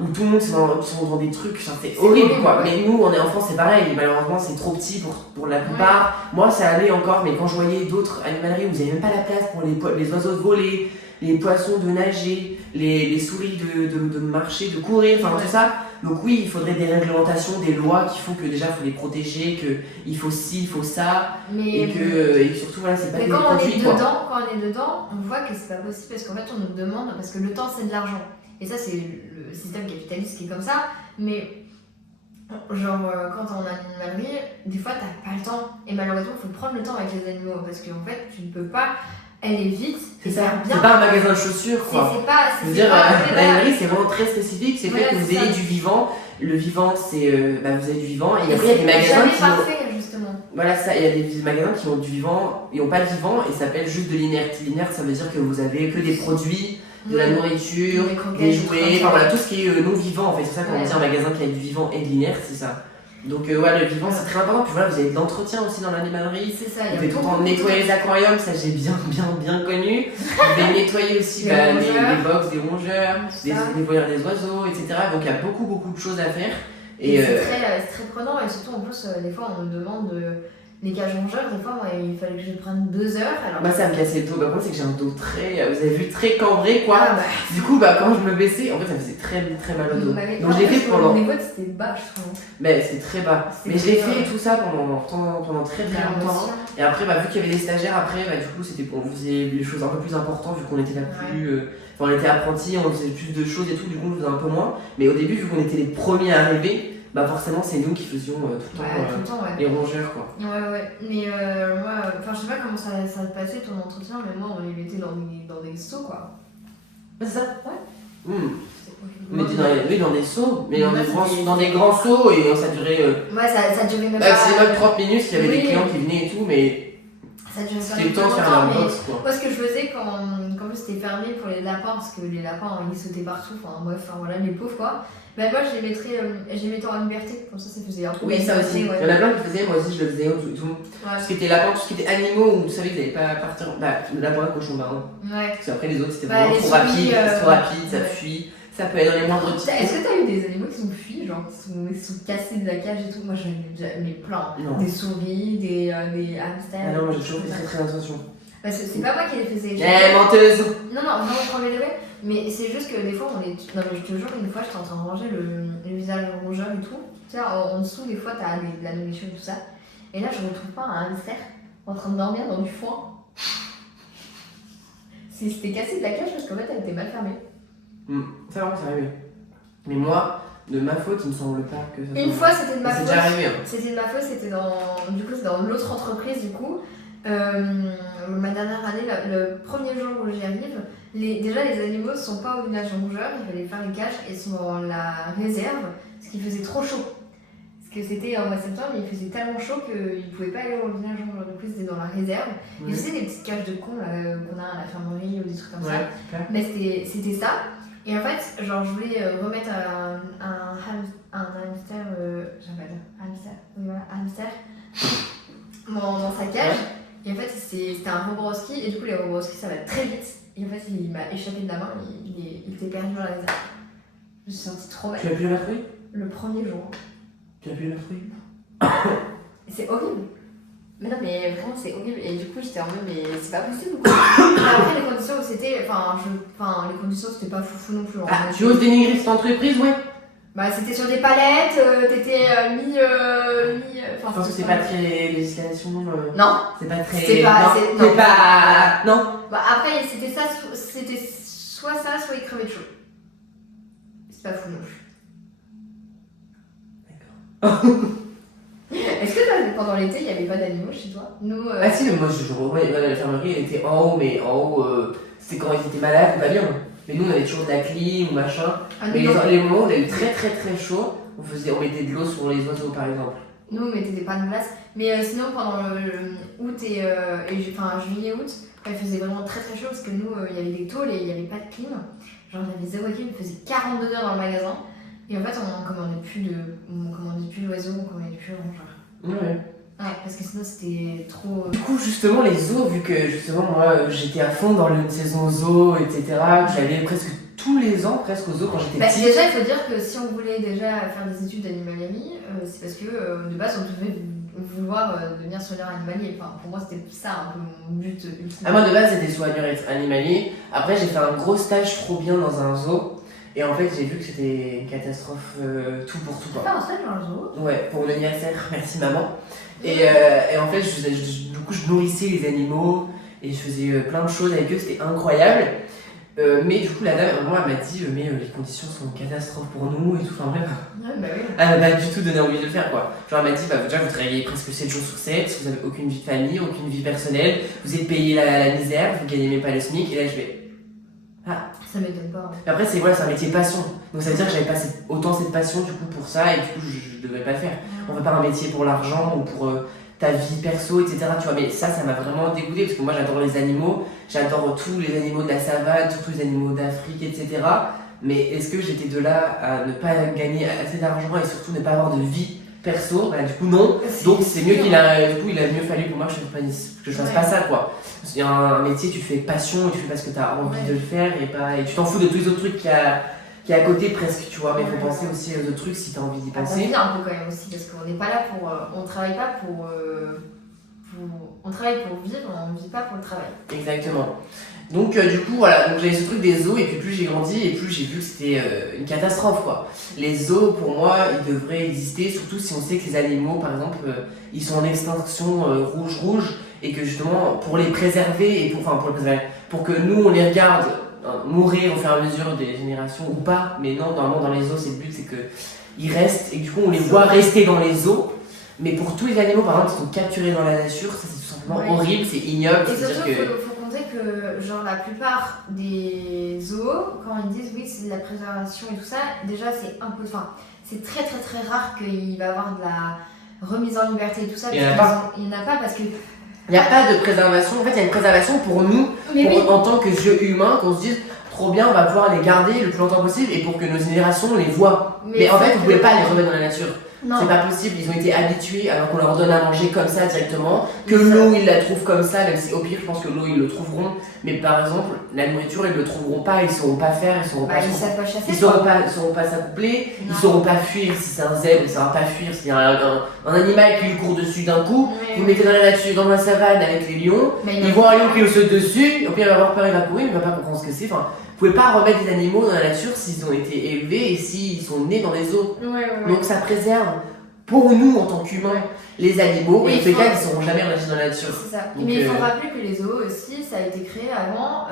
où tout le monde sont dans des trucs, c'est horrible quoi. Mais nous, on est en France, c'est pareil, malheureusement, c'est trop petit pour la plupart. Moi, ça allait encore, mais quand je voyais d'autres animaleries où vous n'avez même pas la place pour les oiseaux de voler, les poissons de nager, les souris de marcher, de courir, enfin tout ça. Donc oui, il faudrait des réglementations, des lois qui font que déjà il faut les protéger, qu'il faut ci, il faut ça, et surtout voilà, c'est pas des produits quoi. Quand on est dedans, on voit que c'est pas possible parce qu'en fait on nous demande, parce que le temps c'est de l'argent. Et ça c'est le système capitaliste qui est comme ça, mais genre quand on a une animalerie, des fois t'as pas le temps. Et malheureusement il faut prendre le temps avec les animaux parce qu'en fait tu ne peux pas... Elle est vite, c'est pas un magasin de chaussures quoi. Je veux dire, l'animalerie c'est vraiment très spécifique, c'est fait que vous ayez du vivant. Le vivant c'est, vous avez du vivant et après il y a des magasins qui parfait, justement. Voilà ça, il y a des magasins qui ont du vivant, ils n'ont pas de vivant et ça s'appelle juste de l'inerte. L'inerte ça veut dire que vous avez que des produits, de la nourriture, des jouets, enfin voilà tout ce qui est non vivant en fait. C'est ça qu'on dit un magasin qui a du vivant et de l'inerte, c'est ça. Donc le vivant c'est très important, puis voilà vous avez de l'entretien aussi dans l'animallerie. C'est ça, vous devez tout le temps nettoyer les aquariums, ça j'ai bien connu. Vous devez nettoyer aussi les box, des rongeurs, les volières des oiseaux, etc. Donc il y a beaucoup de choses à faire. Et c'est très prenant et surtout en plus des fois on me demande les cages rongeurs, des fois moi, il fallait que je prenne 2 heures. Alors... ça me cassait le dos, c'est que j'ai un dos très, vous avez vu, très cambré quoi. Du coup quand je me baissais, en fait ça me faisait très mal au dos. Donc je l'ai fait pendant... Au niveau c'était bas je trouve. C'est très bas. Mais je l'ai fait tout ça pendant très longtemps. Et après vu qu'il y avait des stagiaires après, du coup c'était on faisait les choses un peu plus importantes vu qu'on était là plus... on était apprentis, on faisait plus de choses et tout, du coup on faisait un peu moins. Mais au début vu qu'on était les premiers à arriver, forcément c'est nous qui faisions tout le temps les rongeurs quoi. Ouais. Mais moi, je sais pas comment ça passait ton entretien, mais moi on les mettait dans des seaux quoi. C'est ça? Ouais. On mettait dans des seaux, mais dans des grands seaux et ça durait... ça durait même pas... C'est même 30 minutes qu'il y avait des clients qui venaient et tout, mais... Ça durait c'était le temps de faire leur box quoi. Moi ce que je faisais quand c'était fermé pour les lapins, parce que les lapins ils sautaient partout, voilà les pauvres quoi. Moi je les mettais en liberté, comme ça faisait un peu. Oui ça aussi, il y en a plein qui faisaient, moi aussi je le faisais, tout ce qui était lapin, tout ce qui était animaux, où vous savez que vous n'allez pas partir, le lapin, cochon, baron. Parce qu'après les autres c'était vraiment trop rapide, ça fuit. Ça peut être dans les moindres petits. Est-ce que t'as eu des animaux qui sont fuis, genre qui sont cassés de la cage et tout? Moi j'en ai plein. Des souris, des hamsters. Ah non, moi j'ai toujours fait très attention. C'est pas moi qui les faisais. Menteuse! Non, vraiment premier degré. Mais c'est juste que des fois on est. Non, mais je te jure, une fois j'étais en train de ranger le visage rongeur et tout. Tu sais, en dessous, des fois t'as de la nourriture et tout ça. Et là je retrouve pas un hamster en train de dormir dans du foin. C'était cassé de la cage parce qu'en fait elle était mal fermée. Ça va, c'est arrivé. Mais moi, de ma faute, il me semble pas que ça. Une fois, c'était de ma faute. C'est déjà arrivé. C'était de ma faute, c'était dans l'autre entreprise du coup. Ma dernière année, le premier jour où j'y arrive, déjà les animaux ne sont pas au village rongeur, il fallait faire les cages et sont dans la réserve, parce qu'il faisait trop chaud. Parce que c'était en mois de septembre, il faisait tellement chaud qu'ils ne pouvaient pas aller au village rongeur, du coup c'était dans la réserve. Et tu sais, des petites cages de cons qu'on a à la fermerie ou des trucs comme ça. Mais c'était ça. Et en fait, genre, je voulais remettre un hamster, j'appelle hamster, oui voilà, hamster, dans sa cage. Et en fait, c'était un Roborowski, et du coup, les Roborowski, ça va très vite. Et en fait, il m'a échappé de la main, il était perdu dans les airs. Je me suis sentie trop mal. Tu as pu la retrouver? Le premier jour. Tu as pu la retrouver? C'est horrible. Mais non, mais vraiment, c'est horrible. Et du coup, j'étais en mode, mais c'est pas possible ou quoi? Mais après, les conditions où c'était. Les conditions, c'était pas foufou non plus. Ah, tu oses dénigrer cette entreprise, ouais? Bah, c'était sur des palettes, t'étais Je pense que c'est pas très législation. Non. C'est pas très. C'est pas. C'est pas. Non. Bah, après, c'était ça, c'était soit ça, soit il crevait de chaud. C'est pas fou non plus. D'accord. Est-ce que toi, pendant l'été, il n'y avait pas d'animaux chez toi? Nous. Ah si, mais moi je revois, la fermerie elle était en haut, mais en haut, c'était quand ils étaient malades ou pas bien. Mais nous on avait toujours de la clim ou machin. Ah, Mais les moments où on a eu très très très chaud, on mettait de l'eau sur les oiseaux par exemple. Nous, on mettait des pains de glace. Mais sinon, pendant août juillet-août, il faisait vraiment très très chaud parce que nous, il y avait des tôles et il n'y avait pas de clim. Genre, il y avait zéro clim, il faisait 42 degrés dans le magasin. Et en fait, on commandait plus d'oiseaux, on commandait plus rongeurs. Ouais. Ouais, parce que sinon, c'était trop. Du coup, justement, les zoos, vu que justement moi j'étais à fond dans une saison zoo, etc., j'allais presque tous les ans presque au zoo quand j'étais petite. Déjà, il faut dire que si on voulait déjà faire des études d'animalerie, c'est parce que de base, on devait vouloir devenir soigneur animalier. Enfin, pour moi, c'était ça un peu mon but ultime. Ah, moi de base, c'était soigneur animalier. Après, j'ai fait un gros stage trop bien dans un zoo. Et en fait, j'ai vu que c'était une catastrophe tout pour tout. Tu as fait un stage dans le zoo? Ouais, pour mon anniversaire, merci maman. Et en fait, du coup, je nourrissais les animaux et je faisais plein de choses avec eux, c'était incroyable. Mais du coup, la dame, vraiment, elle m'a dit mais les conditions sont une catastrophe pour nous et tout. Enfin bref, Ouais, bah oui. elle m'a pas du tout donné envie de le faire quoi. Genre, elle m'a dit déjà, vous travaillez presque 7 jours sur 7, vous avez aucune vie de famille, aucune vie personnelle, vous êtes payé la misère, vous gagnez même pas le SMIC. Et là, je vais. Ah. Ça m'étonne pas. Mais après, c'est un métier passion. Donc ça veut dire que j'avais pas autant cette passion du coup pour ça et du coup, je devrais pas le faire. On fait pas un métier pour l'argent ou pour ta vie perso, etc. Tu vois, mais ça m'a vraiment dégoûté parce que moi j'adore les animaux, j'adore tous les animaux de la savane, tous les animaux d'Afrique, etc. Mais est-ce que j'étais de là à ne pas gagner assez d'argent et surtout ne pas avoir de vie perso? Bah, du coup, non. Donc c'est mieux il a mieux fallu pour moi que je fasse pas ça quoi. Il y a un métier, tu fais passion et tu fais parce que tu as envie de le faire et tu t'en fous de tous les autres trucs qu'il y a à côté presque, tu vois. Mais il faut penser aussi aux autres trucs si tu as envie d'y passer. On vit un peu quand même aussi parce qu'on n'est pas là pour. On travaille pas pour. On travaille pour vivre, on ne vit pas pour le travail. Exactement. Donc du coup voilà, donc j'avais ce truc des zoos et puis plus j'ai grandi et plus j'ai vu que c'était une catastrophe quoi. Les zoos pour moi ils devraient exister surtout si on sait que les animaux par exemple ils sont en extinction rouge et que justement pour les préserver et pour que nous on les regarde mourir au fur et à mesure des générations ou pas, mais non normalement dans les zoos c'est le but c'est que ils restent et que du coup on les voit rester dans les zoos. Mais pour tous les animaux par exemple qui sont capturés dans la nature, ça c'est tout simplement horrible, c'est ignoble. Et surtout faut compter que genre la plupart des zoos, quand ils disent oui c'est de la préservation et tout ça, déjà c'est un peu, c'est très très très rare qu'il va y avoir de la remise en liberté et tout ça. Il n'y en a pas. Il n'y en a pas parce que il n'y a pas de préservation, en fait il y a une préservation pour nous, en tant que jeu humain, qu'on se dise trop bien, on va pouvoir les garder le plus longtemps possible et pour que nos générations les voient. Mais en fait, vous ne pouvez pas les remettre dans la nature. Non. C'est pas possible, ils ont été habitués alors qu'on leur donne à manger comme ça directement, que l'eau ils la trouvent comme ça, même si au pire je pense que l'eau ils le trouveront, mais par exemple la nourriture ils le trouveront pas, ils sauront pas faire, ils sauront pas s'accoupler, ils sauront pas fuir si c'est un zèbre, ils sauront pas fuir s'il y a un animal qui lui court dessus d'un coup, vous mettez dans la nature, dans la savane avec les lions, ils voient un lion qui lui saute dessus, au pire il va avoir peur, il va courir, il va pas comprendre ce que c'est, vous pouvez pas remettre des animaux dans la nature s'ils ont été élevés et s'ils sont nés dans les zoos. Donc ça préserve pour nous en tant qu'humains les animaux, et en tout cas ils ne seront jamais relâchés dans la nature. C'est ça. Donc, mais il faut rappeler que les zoos aussi, ça a été créé avant,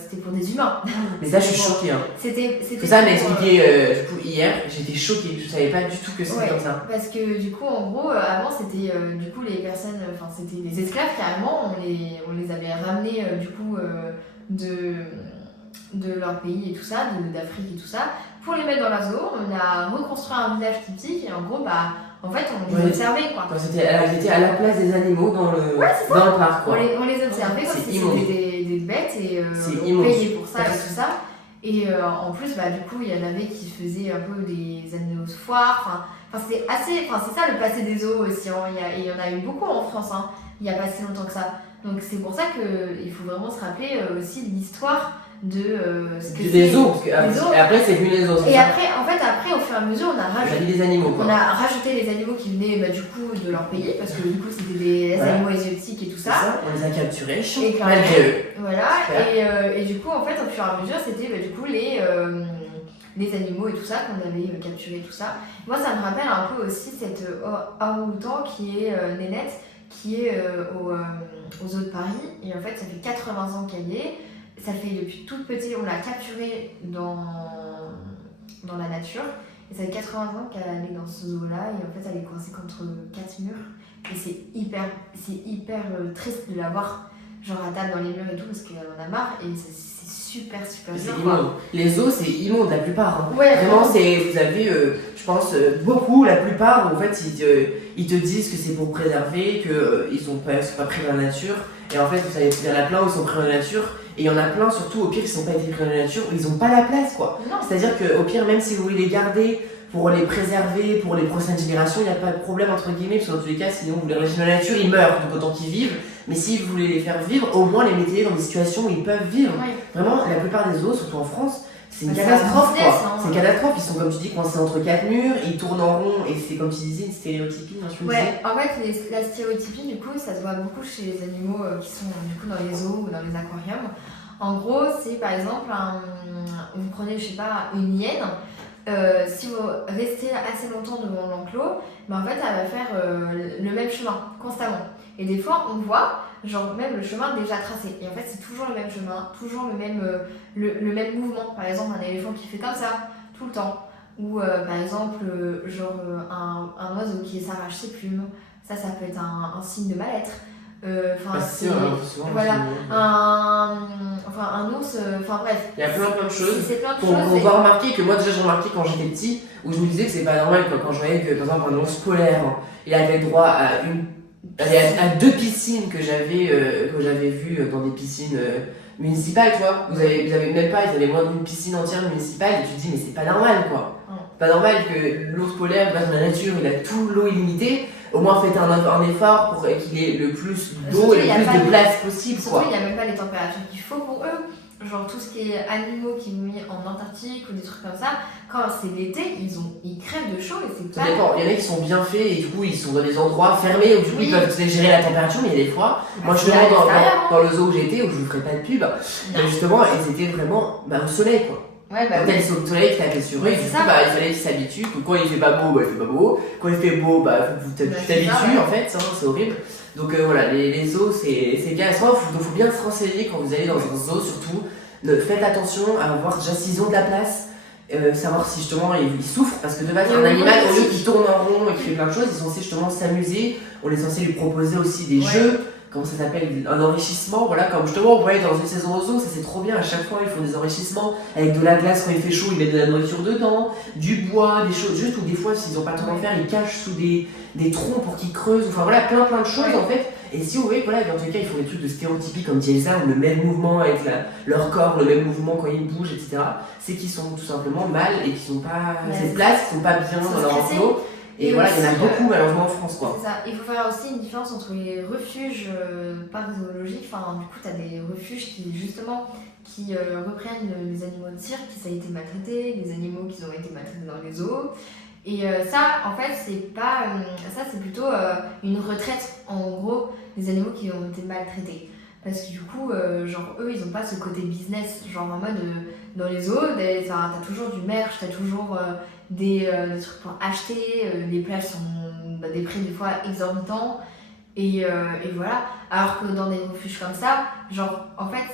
c'était pour des humains. Mais ça je suis choquée. Ça m'a expliqué du coup hier, j'étais choquée, je savais pas du tout que c'était comme ça. Parce que du coup en gros, avant c'était du coup les personnes, c'était les esclaves carrément, on les avait ramenés du coup de leur pays et tout ça, d'Afrique et tout ça, pour les mettre dans la zoo. On a reconstruit un village typique et en gros, en fait, on les observait quoi. Elles étaient à la place des animaux dans le parc quoi. On les observait comme si c'était des bêtes et on payait pour ça et tout ça. Et en plus, bah, du coup, il y en avait qui faisaient un peu des animaux de foire. Enfin, c'est ça le passé des zoos aussi. Hein. Il y en a eu beaucoup en France, hein, il n'y a pas si longtemps que ça. Donc c'est pour ça qu'il faut vraiment se rappeler aussi de l'histoire de ce que des zoos, parce que après c'est venu les zoos. Et après, en fait, au fur et à mesure, des animaux, quoi. On a rajouté les animaux qui venaient bah, du coup de leur pays, parce que du coup c'était des animaux exotiques et tout ça. On les a capturés, malgré eux. Voilà, et du coup, en fait, au fur et à mesure, c'était bah, du coup les animaux et tout ça qu'on avait capturés et tout ça. Moi, ça me rappelle un peu aussi cette orang-outan qui est Nénette, qui est aux zoo de Paris. Et en fait, ça fait 80 ans qu'elle y est. Ça fait depuis toute petite, on l'a capturée dans la nature. Et ça fait 80 ans qu'elle est dans ce zoo-là. Et en fait, elle est coincée contre 4 murs. Et c'est hyper triste de la voir, genre à table dans les murs et tout, parce qu'elle en a marre. Et c'est super dur. Immonde. Les zoos, c'est immonde la plupart. Hein. Ouais, vraiment, vous avez, je pense, beaucoup, la plupart, en fait, ils te disent que c'est pour préserver, qu'ils sont pas pris dans la nature. Et en fait, vous savez, il y en a plein où ils sont pris dans la nature. Et il y en a plein, surtout au pire, qui sont pas été pris dans la nature, où ils n'ont pas la place, quoi. C'est-à-dire qu'au pire, même si vous voulez les garder pour les préserver, pour les prochaines générations, il n'y a pas de problème, entre guillemets, parce que dans tous les cas, sinon vous les laissez dans la nature, ils meurent, donc autant qu'ils vivent. Mais si vous voulez les faire vivre, au moins les mettez dans des situations où ils peuvent vivre. Ouais. Vraiment, la plupart des zoos, surtout en France, c'est une catastrophe, quoi. C'est une catastrophe, ils sont, comme tu dis, coincés entre 4 murs, ils tournent en rond, et c'est comme tu disais, une stéréotypie. Ouais, en fait, la stéréotypie, du coup, ça se voit beaucoup chez les animaux qui sont du coup dans les zoos ou dans les aquariums. En gros, c'est par exemple, vous prenez, je sais pas, une hyène. Si vous restez assez longtemps devant l'enclos, ben en fait elle va faire le même chemin constamment. Et des fois on voit genre même le chemin déjà tracé. Et en fait c'est toujours le même chemin, toujours le même mouvement. Par exemple un éléphant qui fait comme ça tout le temps. Ou par exemple un oiseau qui s'arrache ses plumes. Ça peut être un signe de mal-être. Voilà, un ours, bref. Il y a plein de choses. C'est plein de choses. On va remarquer que moi déjà j'ai remarqué quand j'étais petit, où je me disais que c'est pas normal quoi, quand je voyais que par exemple un ours polaire, il avait droit à 2 piscines que j'avais vues dans des piscines municipales, tu vois. Vous avez même pas, ils avaient moins d'une piscine entière municipale et tu te dis mais c'est pas normal quoi. C'est pas normal que l'ours polaire va dans la nature, il a tout l'eau illimitée. Au moins faites un effort pour qu'il ait le plus d'eau et le plus de place possible. Surtout, il n'y a même pas les températures qu'il faut pour eux. Genre tout ce qui est animaux qui vivent en Antarctique ou des trucs comme ça, quand c'est l'été, ils crèvent de chaud et c'est pas... Ça dépend, il y en a qui sont bien faits et du coup ils sont dans des endroits fermés où du coup ils peuvent gérer la température, mais il y a des fois, moi justement dans le zoo où j'étais, où je ne vous ferai pas de pub, justement ils étaient vraiment au soleil quoi. Ouais, quand elle est au soleil, qui tapait sur eux, et du coup, il fallait qu'ils s'habituent. Quand il fait pas beau, il fait pas beau. Quand il fait beau, tu t'habitues en fait, c'est horrible. Donc voilà, les zoos, c'est bien. Il faut bien se renseigner quand vous allez dans un zoo, surtout. Faites attention à voir déjà s'ils ont de la place, savoir si justement ils souffrent. Parce que de base, un animal, au lieu qu'il tourne en rond et qu'il fait plein de choses, ils sont censés justement s'amuser. On est censé lui proposer aussi des jeux. Comment ça s'appelle, un enrichissement, voilà, comme justement on voyait dans une saison aux zoo, ça c'est trop bien, à chaque fois ils font des enrichissements avec de la glace quand il fait chaud, ils mettent de la nourriture dedans, du bois, des choses, juste ou des fois s'ils n'ont pas le temps d'en faire, ils cachent sous des troncs pour qu'ils creusent, enfin voilà, plein de choses en fait. Et si vous voyez, voilà, dans tous les cas ils font des trucs de stéréotypie comme dit Elsa, le même mouvement avec leur corps, le même mouvement quand ils bougent, etc. C'est qu'ils sont tout simplement mal et qu'ils n'ont pas cette place, qu'ils sont pas bien dans leur enclos. Et voilà, il y en a beaucoup malheureusement en France quoi. C'est ça. Il faut faire aussi une différence entre les refuges parcs zoologiques. Enfin, du coup, tu as des refuges qui justement reprennent les animaux de cirque qui ça a été maltraités, les animaux qui ont été maltraités dans les zoos. Et ça, en fait, c'est pas ça, c'est plutôt une retraite en gros des animaux qui ont été maltraités. Parce que du coup, genre eux, ils ont pas ce côté business, genre en mode dans les zoos, t'as toujours du merch, t'as toujours des trucs pour acheter, les plages sont des prix des fois exorbitants, et voilà. Alors que dans des refuges comme ça, genre en fait,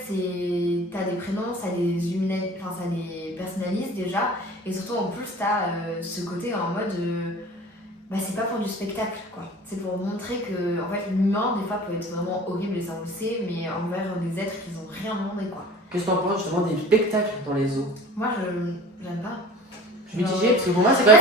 t'as des prénoms, ça les personnalise déjà, et surtout en plus, t'as ce côté en mode. C'est pas pour du spectacle quoi, c'est pour montrer que en fait l'humain des fois peut être vraiment horrible et ça on le sait, mais envers des êtres qui n'ont rien demandé quoi. Qu'est-ce que t'en penses justement des spectacles dans les zoos? Moi j'aime pas. Je suis mitigée parce que pour moi c'est pas...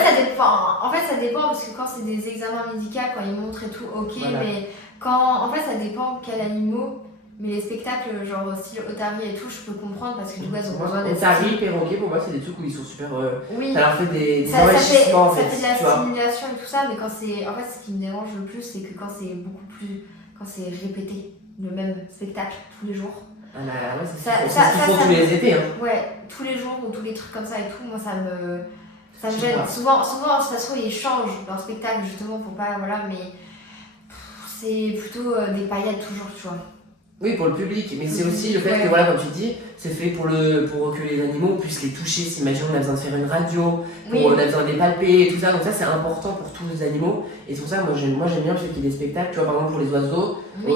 En fait ça dépend parce que quand c'est des examens médicaux, quand ils montrent et tout, ok, voilà. Mais quand en fait ça dépend quels animaux Mais les spectacles, genre style Otari et tout, je peux comprendre parce que du coup, elles ont besoin d'être. Otari, perroquet, pour moi, c'est des trucs où ils sont super. Oui. Ça leur fait des Ça enrichissements en fait fait. de la Tu vois. stimulation et tout ça, mais quand c'est. En fait, ce qui me dérange le plus, c'est que quand c'est beaucoup plus. Quand c'est répété, le même spectacle tous les jours. Ah bah ouais, Ça- c'est ça- ce qu'ils ça- font ça- tous les étés. Hein. Ouais, tous les jours ou tous les trucs comme ça et tout, moi ça me Je sais gêne. pas. Souvent, ça se trouve, ils changent leur spectacle justement pour pas. Voilà, mais c'est plutôt des paillettes toujours, tu vois. Oui, pour le public, mais c'est aussi le fait Ouais. que, voilà, comme tu dis, c'est fait pour que les animaux puissent les toucher. Si, imaginons, on a besoin de faire une radio, Oui. on a besoin de les palper et tout ça, donc ça c'est important pour tous les animaux. Et c'est pour ça, moi j'aime bien le fait qu'il y ait des spectacles, tu vois, par exemple pour les oiseaux, Oui.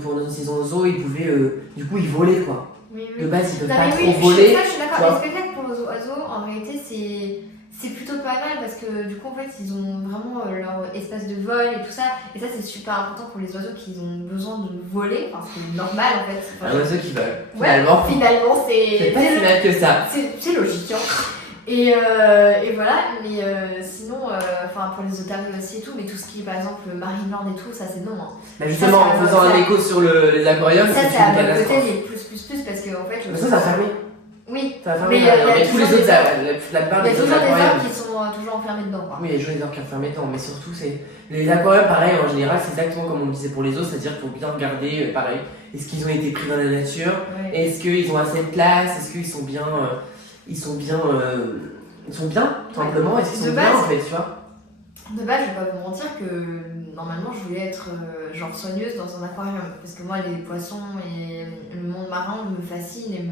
pour notre saison au zoo, ils pouvaient, du coup, ils volaient quoi. Oui, De base, ils peuvent Non, pas mais trop oui, voler. ça, je suis tu d'accord. vois. Les spectacles pour les oiseaux, en réalité, c'est plutôt pas mal parce que du coup, en fait, ils ont vraiment leur espace de vol et tout ça. Et ça, c'est super important pour les oiseaux qui ont besoin de voler. Enfin, c'est normal en fait. Un oiseau qui vole, Ouais, finalement. finalement, C'est pas si mal que ça. c'est logique. Hein. Et voilà, mais sinon, enfin pour les otaries aussi et tout, mais tout ce qui est par exemple Marineland et tout, ça c'est non. Hein. Bah justement, en faisant un écho sur les aquariums, Ça, c'est c'est à une ma catastrophe. côté les plus parce que en fait. Mais ça a fermé. Oui, Ça a fermé. Mais, il y a Mais tous les toujours autres, des la plupart il y a des autres toujours des aquariums. arbres qui sont toujours enfermés dedans. Quoi. Oui, il y a toujours des arbres qui ferment dedans, mais surtout, c'est. Les aquariums, pareil, en général, c'est exactement comme on disait pour les autres, c'est-à-dire qu'il faut bien regarder, pareil, est-ce qu'ils ont été pris dans la nature, Ouais. est-ce qu'ils ont assez de place, est-ce qu'ils sont bien. Ils sont bien, tout simplement, est-ce qu'ils De sont base. bien en fait, tu vois. De base, je vais pas vous mentir que normalement je voulais être genre soigneuse dans un aquarium parce que moi les poissons et le monde marin me fascinent et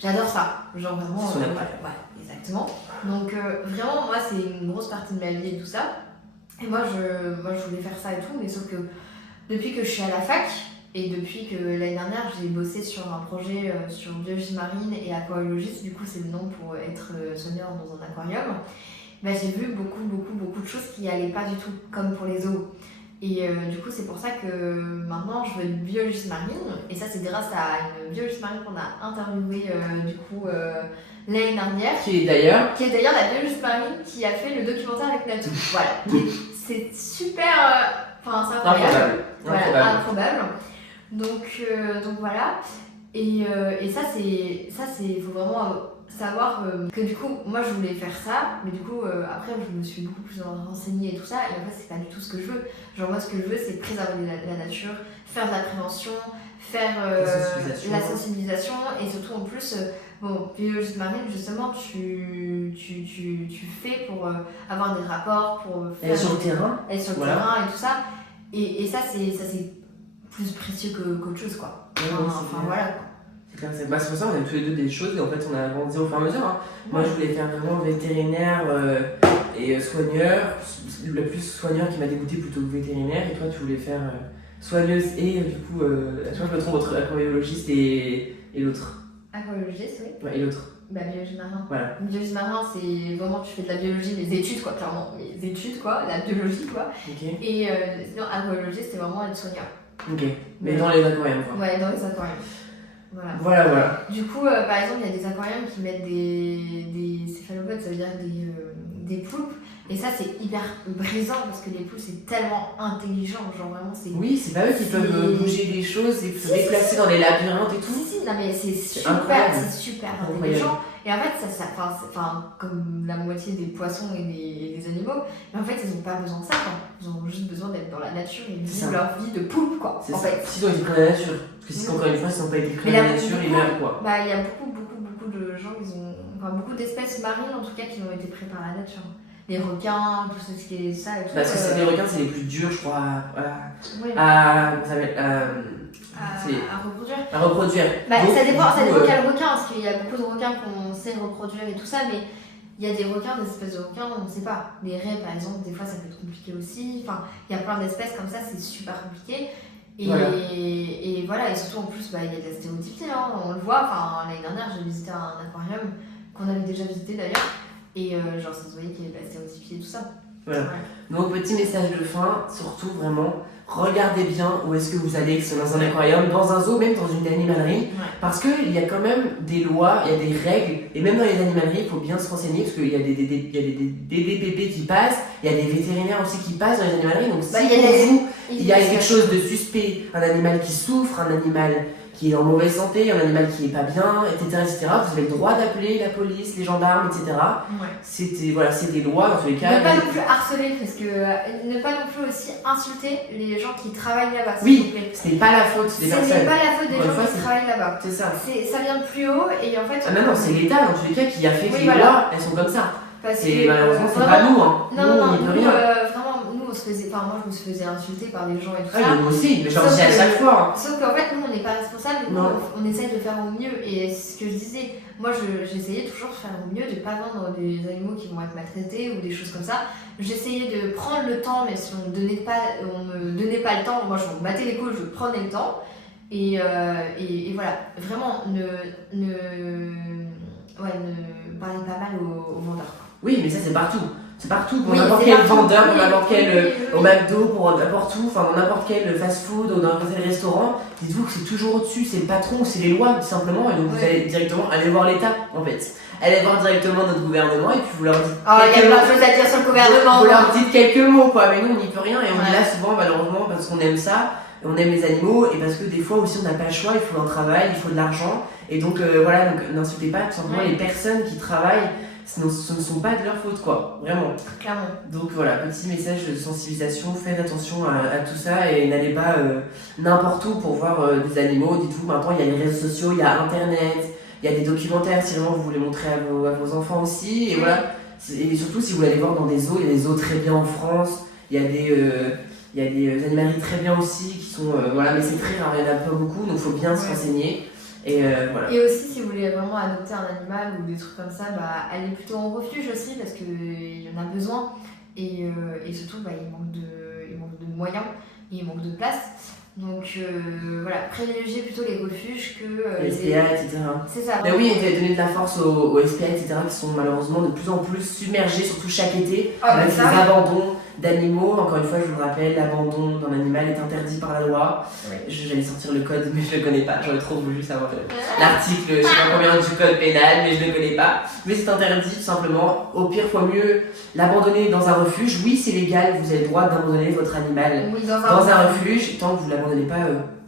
j'adore ça. Genre vraiment. C'est son aquarium. Ouais, exactement. Donc vraiment, moi c'est une grosse partie de ma vie et tout ça. Et moi je voulais faire ça et tout, mais sauf que depuis que je suis à la fac et depuis que l'année dernière j'ai bossé sur un projet sur biologie marine et aquariologiste, du coup c'est le nom pour être soigneur dans un aquarium. Bah, j'ai vu beaucoup de choses qui allaient pas du tout, comme pour les zoos. Et du coup, c'est pour ça que maintenant je veux être biologiste marine. Et ça, c'est grâce à une biologiste marine qu'on a interviewée l'année dernière. Qui est d'ailleurs. Qui est d'ailleurs la biologiste marine qui a fait le documentaire avec Natou. Voilà. C'est super. Enfin, c'est incroyable. Voilà, improbable. Donc voilà. Et ça, c'est. Faut vraiment savoir que du coup, moi je voulais faire ça, mais du coup, après, je me suis beaucoup plus renseignée et tout ça, et en fait, c'est pas du tout ce que je veux. Genre, moi, ce que je veux, c'est préserver la nature, faire de la prévention, faire la sensibilisation, et surtout en plus, bon, biologiste marine, justement, tu fais pour avoir des rapports, pour faire. Elle est sur le terrain. Elle est sur le terrain et tout ça, et ça, c'est plus précieux qu'autre chose, quoi. Enfin voilà, quoi. C'est pour ça qu'on aime tous les deux des choses et en fait on a avancé au fur et à mesure. Hein. Moi je voulais faire vraiment vétérinaire et soigneur. Le plus soigneur qui m'a dégoûté plutôt que vétérinaire, et toi tu voulais faire soigneuse et du coup, je me trompe entre aquariologiste et l'autre. Aquariologiste, oui. Ouais, et l'autre. Bah, biologie marin. Voilà. Biologie marin, c'est vraiment, tu fais de la biologie, les études, quoi, clairement. Les études, quoi, la biologie, quoi. Ok. Et sinon, aquariologiste, c'est vraiment être soigneur. Ok. Mais dans les aquariums, quoi. Ouais, dans les aquariums. Voilà. Du coup, par exemple, il y a des aquariums qui mettent des céphalopodes, ça veut dire des poulpes. Et ça, c'est hyper brisant parce que les poulpes, c'est tellement intelligent. Genre, vraiment, c'est. Oui, c'est pas eux qui peuvent bouger des choses et se déplacer dans les labyrinthes et tout. Si, non, mais c'est super, incroyable. c'est super intelligent. Et en fait, comme la moitié des poissons et des animaux, mais en fait, ils n'ont pas besoin de ça, quoi. Ils ont juste besoin d'être dans la nature et vivre leur vie de poulpe, quoi. C'est en ça. fait. S'ils ont été pris dans la nature. Parce que si, encore une fois, s'ils n'ont pas été pris dans la nature, ils meurent, quoi. Bah, il y a beaucoup de gens qui ont. Enfin, beaucoup d'espèces marines, en tout cas, qui ont été pris par la nature. Les requins, tout ce qui est ça et tout. Parce que les requins, c'est les plus durs, je crois, Ouais. à reproduire. À reproduire. Bah, donc, ça dépend coup, quel requin, parce qu'il y a beaucoup de requins qu'on sait reproduire et tout ça, mais il y a des requins, des espèces de requins, on ne sait pas. Les raies, par exemple, des fois ça peut être compliqué aussi. Enfin, il y a plein d'espèces comme ça, c'est super compliqué. Et voilà, et surtout en plus, bah, il y a de la stéréotypie, hein, on le voit. Enfin, l'année dernière, j'ai visité un aquarium qu'on avait déjà visité d'ailleurs, et genre ça se voyait qu'il y avait de la stéréotypie et tout ça. Voilà. Ouais. Donc, petit message de fin, surtout vraiment, regardez bien où est-ce que vous allez, que ce soit dans un aquarium, dans un zoo, même dans une animalerie, parce qu'il y a quand même des lois, il y a des règles, et même dans les animaleries, il faut bien se renseigner, parce qu'il y a des DDPP qui passent, il y a des vétérinaires aussi qui passent dans les animaleries, donc si pour vous, il y a quelque chose de suspect, un animal qui souffre, un animal qui est en mauvaise santé, un animal qui n'est pas bien, etc., vous avez le droit d'appeler la police, les gendarmes, etc. Ouais. C'est des lois dans tous les cas. Ne pas non plus harceler, parce que ne pas non plus aussi insulter les gens qui travaillent là-bas. Oui, ce n'est pas la faute des personnes. Ce n'est pas la faute des gens qui c'est... travaillent là-bas. C'est ça. Ça vient de plus haut et en fait. Ah non, c'est l'État dans tous les cas qui a fait que les lois, elles sont comme ça. Parce et que, malheureusement, c'est pas nous. Hein. Non, on n'y peut rien. Vraiment, nous on se faisait. Enfin, moi je me faisais insulter par des gens et tout Ah, ça. mais moi aussi, mais j'en dis à chaque fois. Sauf qu'en fait, nous on n'est pas responsables, nous on essaye de faire au mieux. Et c'est ce que je disais, moi j'essayais toujours de faire au mieux, de pas vendre des animaux qui vont être maltraités ou des choses comme ça. J'essayais de prendre le temps, mais si on me donnait pas le temps, moi je me battais les couilles, je prenais le temps. Et voilà, vraiment ne parlez pas mal aux vendeurs. Oui, mais ça c'est partout. C'est partout, pour oui, n'importe quel partout. vendeur, pour oui, n'importe quel oui. au McDo, pour n'importe où, enfin dans n'importe quel fast-food ou dans n'importe quel restaurant, dites-vous que c'est toujours au-dessus, c'est le patron, c'est les lois tout simplement, et donc vous allez directement aller voir l'État en fait. Allez voir directement notre gouvernement et puis vous leur dites. Oh, il y a plein de choses à dire sur le gouvernement. Vous leur dites quelques mots quoi, mais nous on n'y peut rien et on est là souvent malheureusement parce qu'on aime ça, on aime les animaux et parce que des fois aussi on n'a pas le choix, il faut un travail, il faut de l'argent et donc voilà, donc n'insultez pas tout simplement les personnes qui travaillent. Ce ne sont pas de leur faute, quoi, vraiment. Clairement. Donc voilà, petit message de sensibilisation, faites attention à tout ça et n'allez pas n'importe où pour voir des animaux. Dites-vous, maintenant il y a les réseaux sociaux, il y a internet, il y a des documentaires si vraiment vous voulez montrer à vos enfants aussi. Et voilà, et surtout si vous allez voir dans des zoos, il y a des zoos très bien en France, il y a des animaleries très bien aussi qui sont. Voilà, mais c'est très rare, il n'y en a pas beaucoup, donc il faut bien se renseigner. Et voilà. Et aussi, si vous voulez vraiment adopter un animal ou des trucs comme ça, allez plutôt en refuge aussi parce qu'il y en a besoin. Et surtout, il manque de moyens et il manque de place. Donc voilà, privilégiez plutôt les refuges que les SPA, etc. C'est ça. Mais oui, et donner de la force aux SPA, etc., qui sont malheureusement de plus en plus submergés, surtout chaque été, avec ces abandons d'animaux. Encore une fois, je vous le rappelle, l'abandon d'un animal est interdit par la loi. Oui. J'allais sortir le code, mais je le connais pas. J'aurais trop voulu savoir l'article, je sais pas combien du code pénal, mais je le connais pas. Mais c'est interdit, tout simplement. Au pire, faut mieux l'abandonner dans un refuge. Oui, c'est légal, vous avez le droit d'abandonner votre animal dans un refuge, tant que vous ne l'abandonnez pas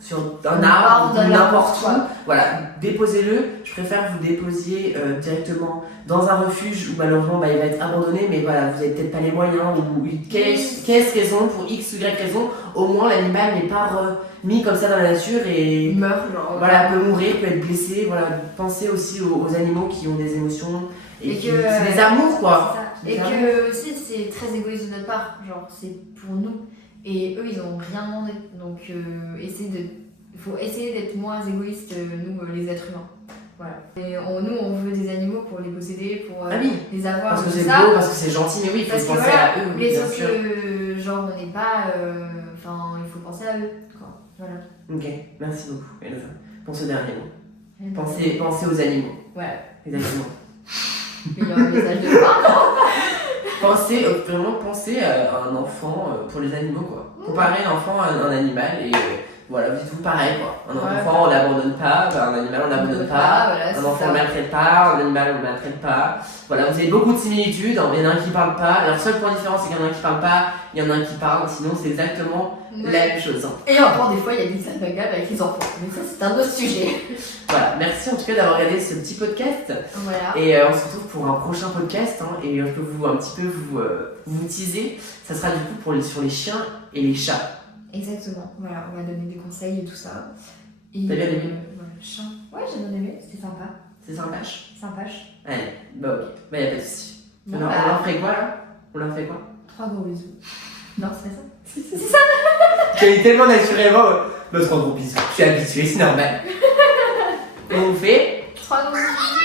sur un arbre ou n'importe où. Voilà, déposez-le. Je préfère que vous déposiez directement dans un refuge où malheureusement il va être abandonné, mais voilà, vous n'avez peut-être pas les moyens ou une caisse raison, pour X ou Y raison, au moins l'animal n'est pas mis comme ça dans la nature et meurt, genre. Voilà, peut mourir, peut être blessé. Voilà, pensez aussi aux animaux qui ont des émotions et que c'est des amours quoi. Et que aussi c'est très égoïste de notre part, genre c'est pour nous. Et eux, ils ont rien demandé. Donc, il faut essayer d'être moins égoïste, nous, les êtres humains. Voilà. Et nous, on veut des animaux pour les posséder, pour les avoir. Parce que c'est beau, parce que c'est gentil, mais oui, il faut penser à eux. Mais sauf que, genre, on n'est pas. Enfin, il faut penser à eux. Quoi. Voilà. Ok, merci beaucoup, Elsa. Pour ce dernier mot. Pensez aux animaux. Voilà. Exactement. Il y a un message de fin. Pensez à un enfant pour les animaux, quoi. Comparez l'enfant à un animal et voilà, dites-vous pareil, quoi. Un enfant, on l'abandonne pas, un animal, on l'abandonne pas, un enfant, on ne maltraite pas, un animal, on ne maltraite pas. Voilà, vous avez beaucoup de similitudes, il y en a un qui parle pas. Alors, seul point différent, c'est qu'il y en a un qui parle pas, il y en a un qui parle, sinon c'est exactement la même chose. Et encore des fois, il y a des agréables avec les enfants, mais ça, c'est un autre sujet. Voilà, merci en tout cas d'avoir regardé ce petit podcast. Voilà. Et on se retrouve pour un prochain podcast, et je peux un petit peu vous teaser. Ça sera du coup sur les chiens et les chats. Exactement, voilà, on va donner des conseils et tout ça. Et t'as bien aimé voilà, chien. Ouais, j'ai bien aimé, c'était sympa. C'est sympache. Sympache. Allez, bah ok, bah y'a pas de soucis. Bon, on leur ferait quoi là? On leur fait quoi? 3 gros bisous. Non, c'est ça. C'est ça. J'ai tellement naturellement. 3 gros bisous. Je suis habituée, c'est normal. Et on fait 3 gros bisous.